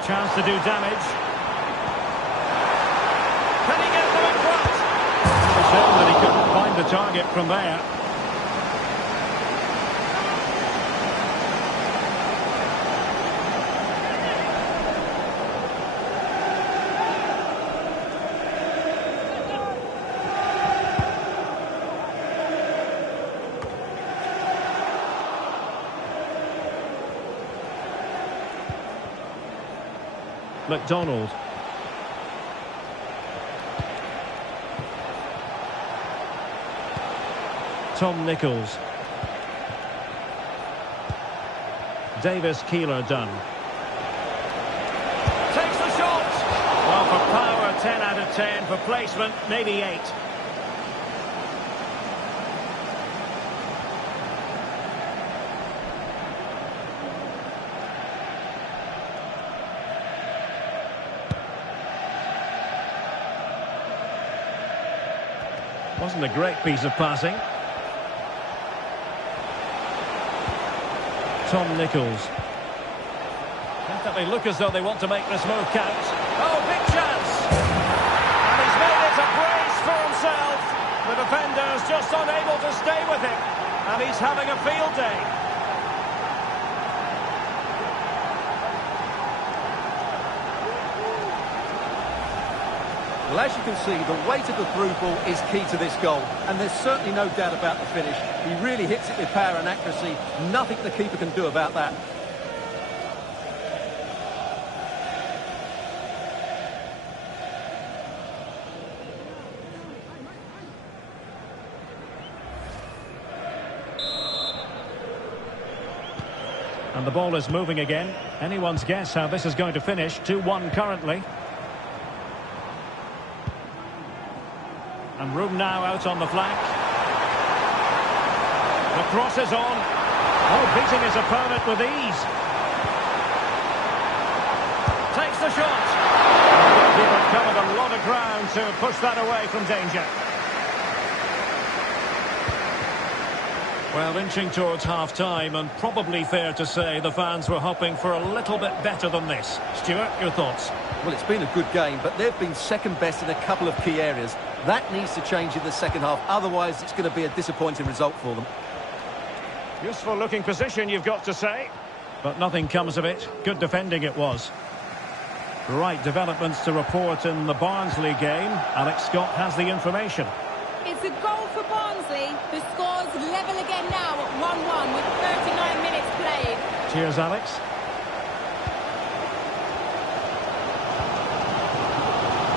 Chance to do damage. Can he get them in front? It was him that he couldn't find the target from there. McDonald. Tom Nichols. Davis Keeler done. Takes the shot. Well, for power, 10 out of 10. For placement, maybe 8. Wasn't a great piece of passing. Tom Nichols. Definitely look as though they want to make this move count. Oh, big chance! And he's made it a brace for himself. The defender's just unable to stay with him. And he's having a field day. Well, as you can see, the weight of the through ball is key to this goal. And there's certainly no doubt about the finish. He really hits it with power and accuracy. Nothing the keeper can do about that. And the ball is moving again. Anyone's guess how this is going to finish. 2-1 currently. And room now out on the flank. The cross is on. Oh, beating his opponent with ease. Takes the shot. The keeper covered a lot of ground to push that away from danger. Well, inching towards half-time, and probably fair to say the fans were hoping for a little bit better than this. Stuart, your thoughts? Well, it's been a good game, but they've been second best in a couple of key areas. That needs to change in the second half, otherwise it's going to be a disappointing result for them. Useful looking position, you've got to say. But nothing comes of it. Good defending it was. Right developments to report in the Barnsley game. Alex Scott has the information. It's a goal for Barnsley. The score's level again now at 1-1 with 39 minutes played. Cheers, Alex.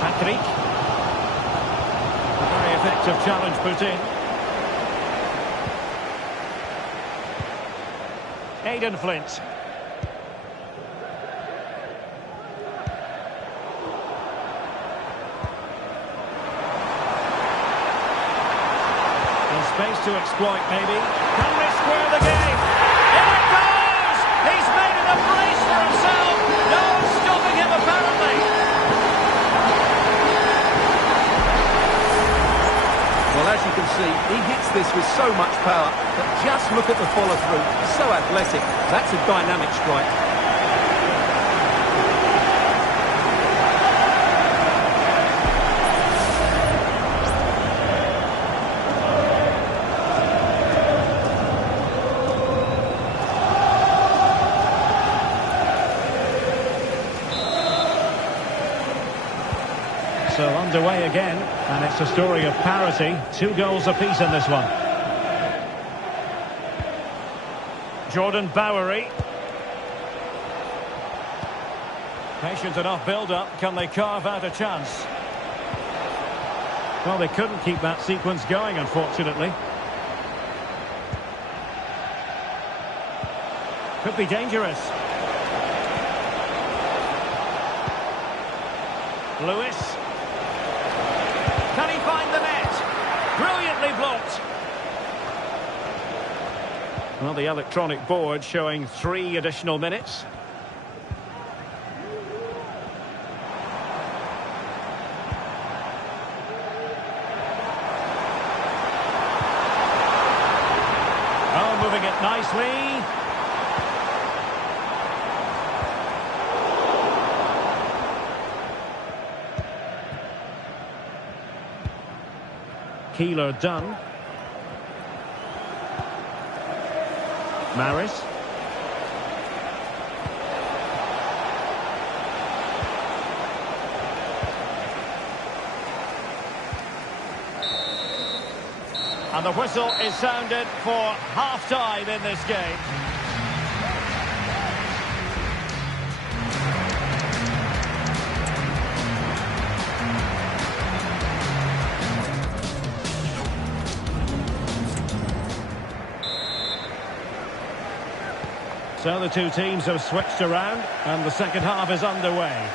Patrick. A very effective challenge put in. Aidan Flint. Space to exploit, maybe. Can they square the game? In it goes! He's made it a brace for himself. No stopping him, apparently. Well, as you can see, he hits this with so much power, but just look at the follow-through. So athletic. That's a dynamic strike. So underway again, and it's a story of parity. 2 goals apiece in this one. Jordan Bowery. Patient enough build-up. Can they carve out a chance? Well, they couldn't keep that sequence going, unfortunately. Could be dangerous. Lewis. Can he find the net? Brilliantly blocked. Well, the electronic board showing 3 additional minutes. Oh, moving it nicely. Keeler done. Maris. And the whistle is sounded for half-time in this game. So the 2 teams have switched around, and the second half is underway.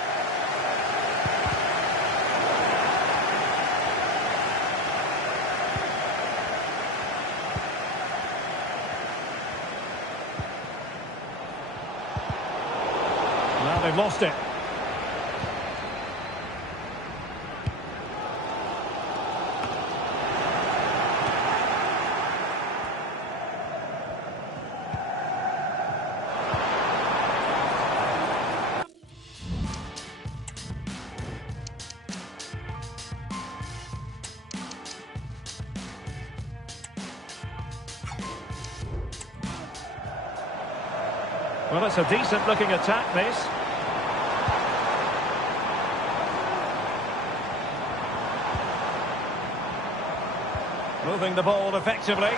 Now they've lost it. Well, it's a decent-looking attack, this. Moving the ball effectively. Off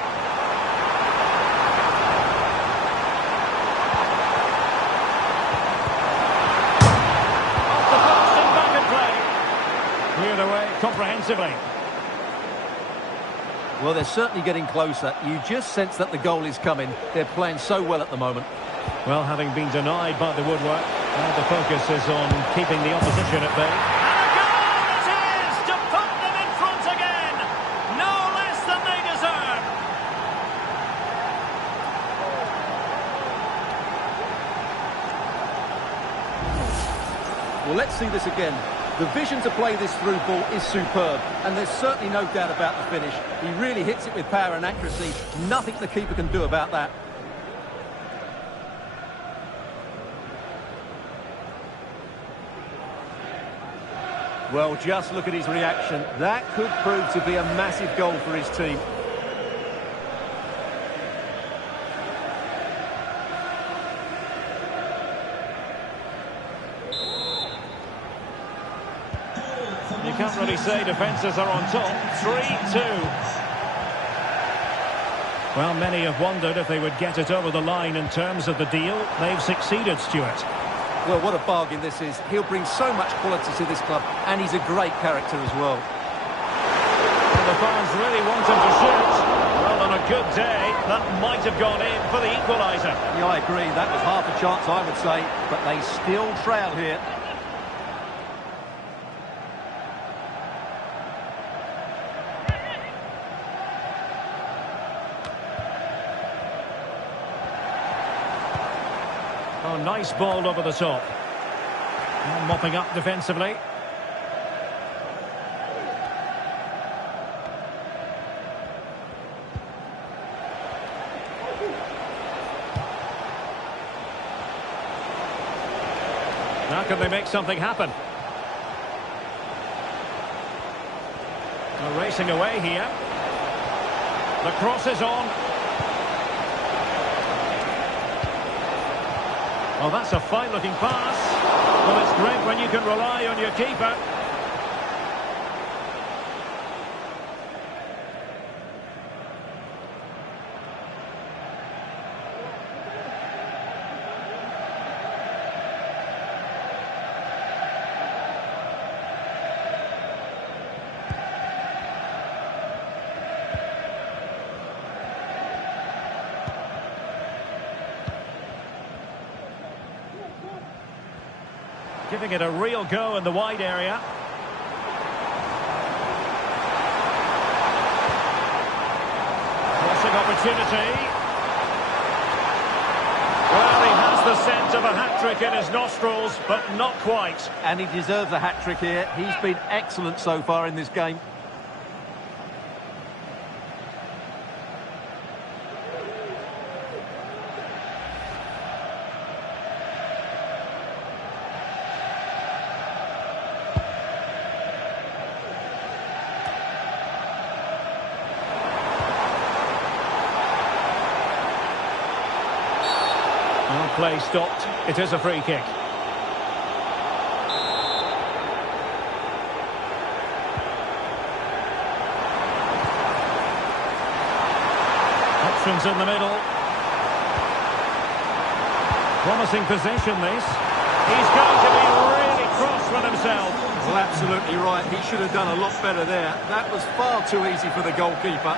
the post and back in play. Cleared away comprehensively. Well, they're certainly getting closer. You just sense that the goal is coming. They're playing so well at the moment. Well, having been denied by the woodwork, now the focus is on keeping the opposition at bay. And a goal it is to put them in front again! No less than they deserve! Well, let's see this again. The vision to play this through ball is superb, and there's certainly no doubt about the finish. He really hits it with power and accuracy. Nothing the keeper can do about that. Well, just look at his reaction. That could prove to be a massive goal for his team. You can't really say defences are on top. 3-2. Well, many have wondered if they would get it over the line in terms of the deal. They've succeeded, Stuart. Well, what a bargain this is. He'll bring so much quality to this club, and he's a great character as well. And the fans really want him to shoot. Well, on a good day, that might have gone in for the equaliser. Yeah, I agree. That was half a chance, I would say, but they still trail here. Oh, nice ball over the top. And mopping up defensively. Now can they make something happen? They're racing away here. The cross is on. Oh, that's a fine-looking pass. Well, it's great when you can rely on your keeper. Giving it a real go in the wide area. Crossing opportunity. Well, he has the scent of a hat-trick in his nostrils, but not quite. And he deserves a hat-trick here. He's been excellent so far in this game. Play stopped. It is a free kick. Options in the middle. Promising possession, this. He's going to be really cross with himself. Well, absolutely right. He should have done a lot better there. That was far too easy for the goalkeeper.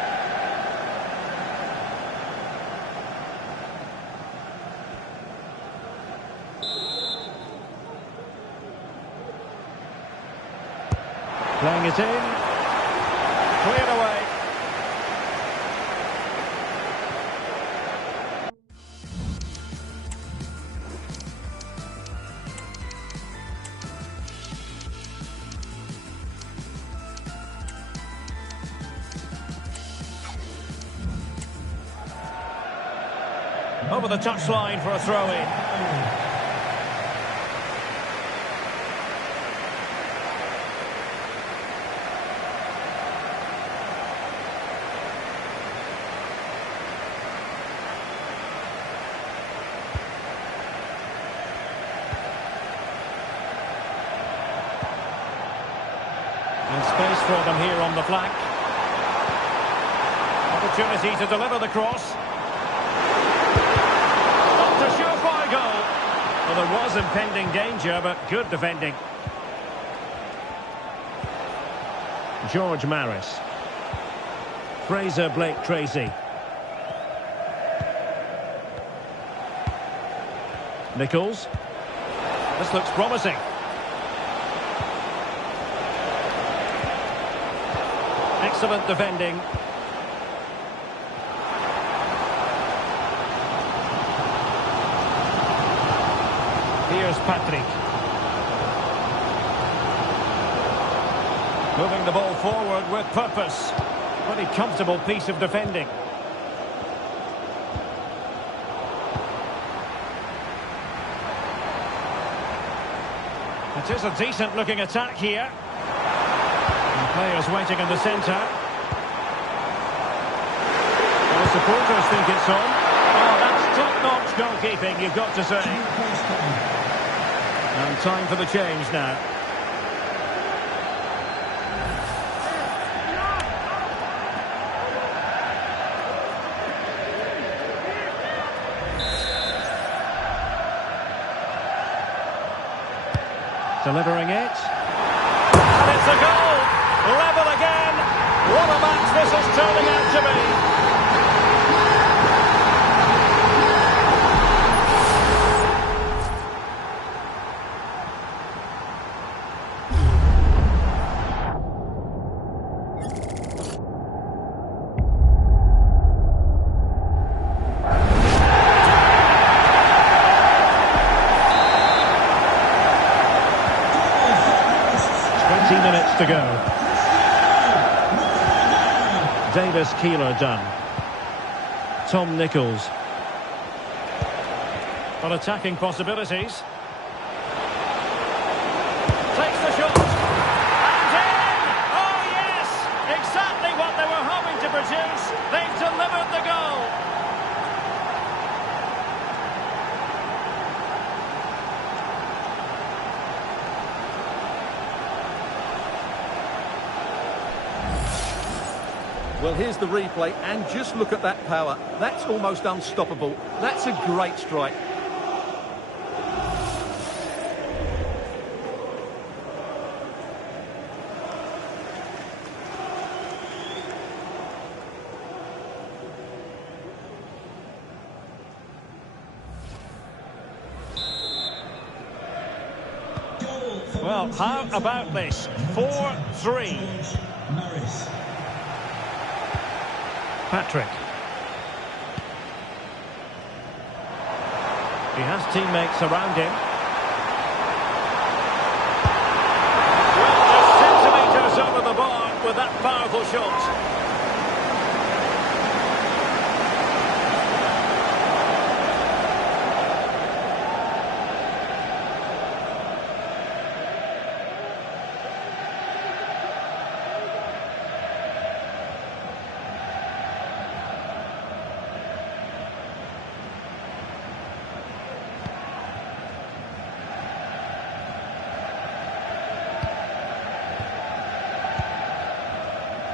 Playing it in. Cleared away. Over the touchline for a throw-in. space for them here on the flank. Opportunity to deliver the cross. Not a surefire goal. Well, there was impending danger, but good defending. George Maris. Fraser Blake-Tracy. Nichols. This looks promising. Excellent defending. Here's Patrick. Moving the ball forward with purpose. Pretty comfortable piece of defending. It is a decent looking attack here. And players waiting in the centre. Well, the supporters think it's on. Oh, that's top-notch goalkeeping, you've got to say. And time for the change now. Delivering it. And it's a goal! Level again! What a match this is turning out to be! 20 minutes to go. Davis Keeler done. Tom Nichols. On attacking possibilities. Takes the shot. And in! Oh yes! Exactly what they were hoping to produce. They've delivered the goal. Well, here's the replay, and just look at that power. That's almost unstoppable. That's a great strike. Well, how about this? 4-3. Maris. Patrick. He has teammates around him. Well, just centimetres over the bar with that powerful shot.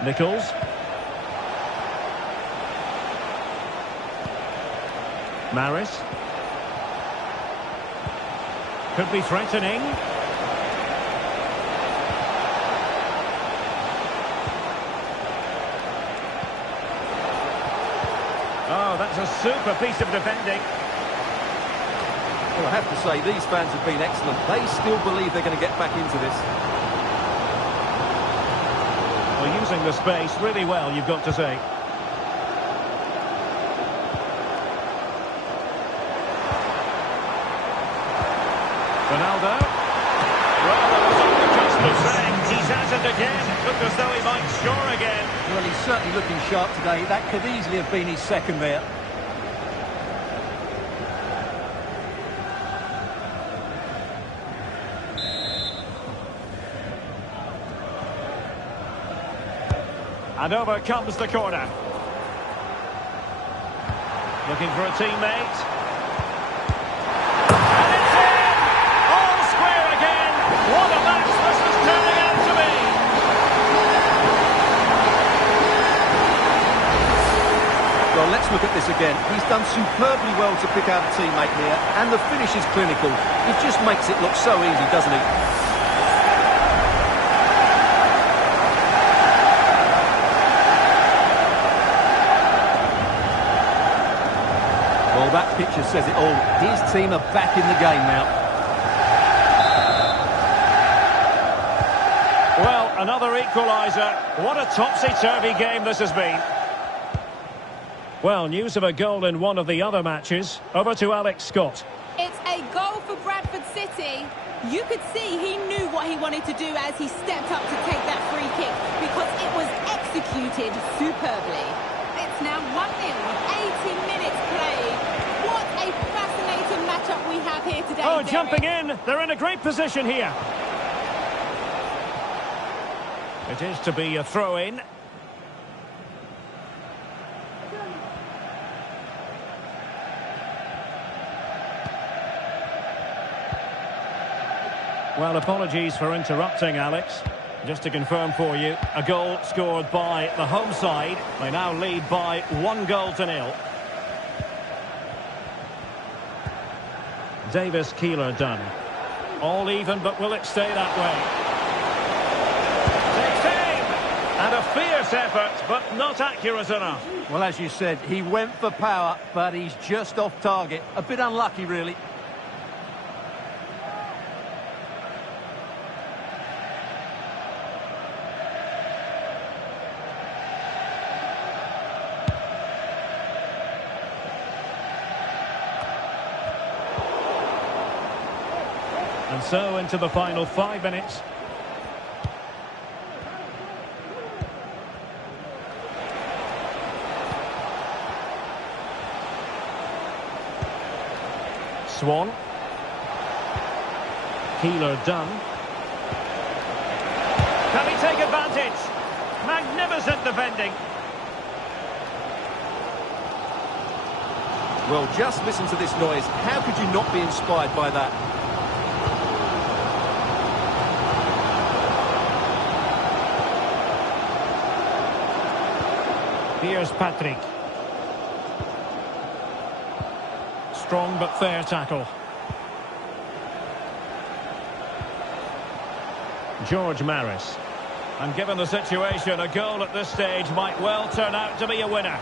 Nichols. Maris. Could be threatening. Oh, that's a super piece of defending. Well, I have to say, these fans have been excellent. They still believe they're going to get back into this. Well, using the space really well, you've got to say. Ronaldo. Well, there was only just the saying. He's at it again. Looked as though he might score again. Well, he's certainly looking sharp today. That could easily have been his second there. And over comes the corner. Looking for a teammate. And it's in! All square again! What a match this is turning out to be! Well, let's look at this again. He's done superbly well to pick out a teammate here, and the finish is clinical. He just makes it look so easy, doesn't he? Well, that picture says it all. His team are back in the game now. Well, another equaliser. What a topsy-turvy game this has been. Well, news of a goal in one of the other matches. Over to Alex Scott. It's a goal for Bradford City. You could see he knew what he wanted to do as he stepped up to take that free kick because it was executed superbly. It's now 1-0 with 80 minutes played. What a fascinating matchup we have here today. Oh, Derek. jumping in. They're in a great position here. It is to be a throw-in. Well, apologies for interrupting, Alex. Just to confirm for you, a goal scored by the home side. They now lead by 1-0. Davis Keeler done. All even, but will it stay that way? Takes aim! And a fierce effort, but not accurate enough. Well, as you said, he went for power, but he's just off target. A bit unlucky, really. And so into the final 5 minutes. Swan. Keeler done. Can he take advantage? Magnificent defending. Well, just listen to this noise. How could you not be inspired by that? Here's Patrick. Strong but fair tackle. George Maris. And given the situation, a goal at this stage might well turn out to be a winner.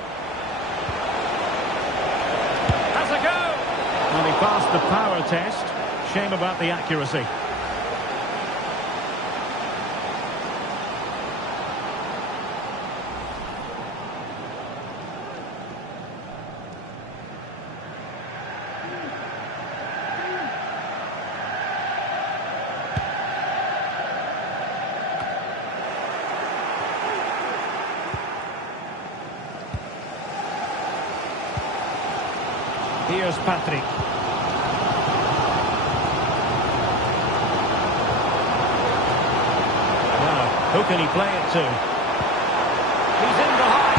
Has a go! And he passed the power test. Shame about the accuracy. Here's Patrick. Now, who can he play it to? He's in behind.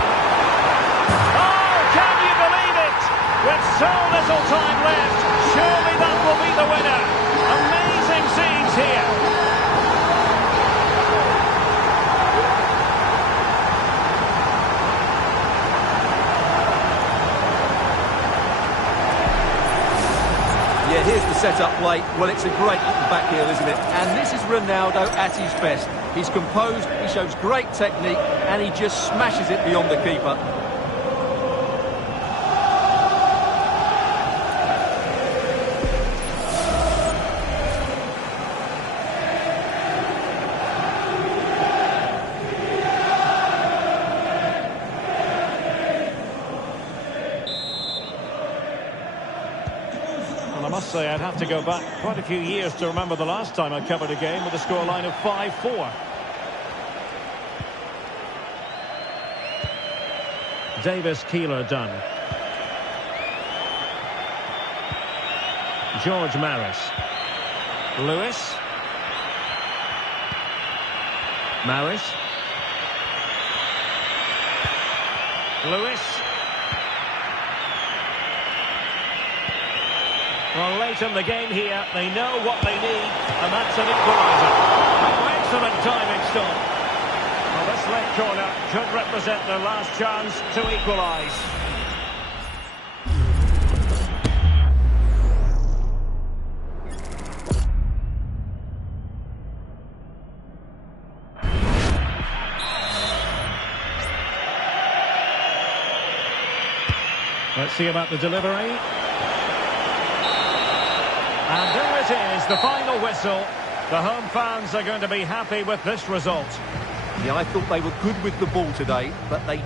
Oh, can you believe it? With so little time left, surely that will be the winner. Amazing scenes here. Yeah, here's the set-up play. Well, it's a great little back heel, isn't it? And this is Ronaldo at his best. He's composed, he shows great technique, and he just smashes it beyond the keeper. I must say I'd have to go back quite a few years to remember the last time I covered a game with a scoreline of 5-4. Davis Keeler done. George Maris. Lewis. Maris. Lewis. Well, late in the game here, they know what they need, and that's an equaliser. Oh, excellent timing stop. Well, this late corner could represent their last chance to equalise. Let's see about the delivery. And there it is, the final whistle. The home fans are going to be happy with this result. Yeah, I thought they were good with the ball today, but they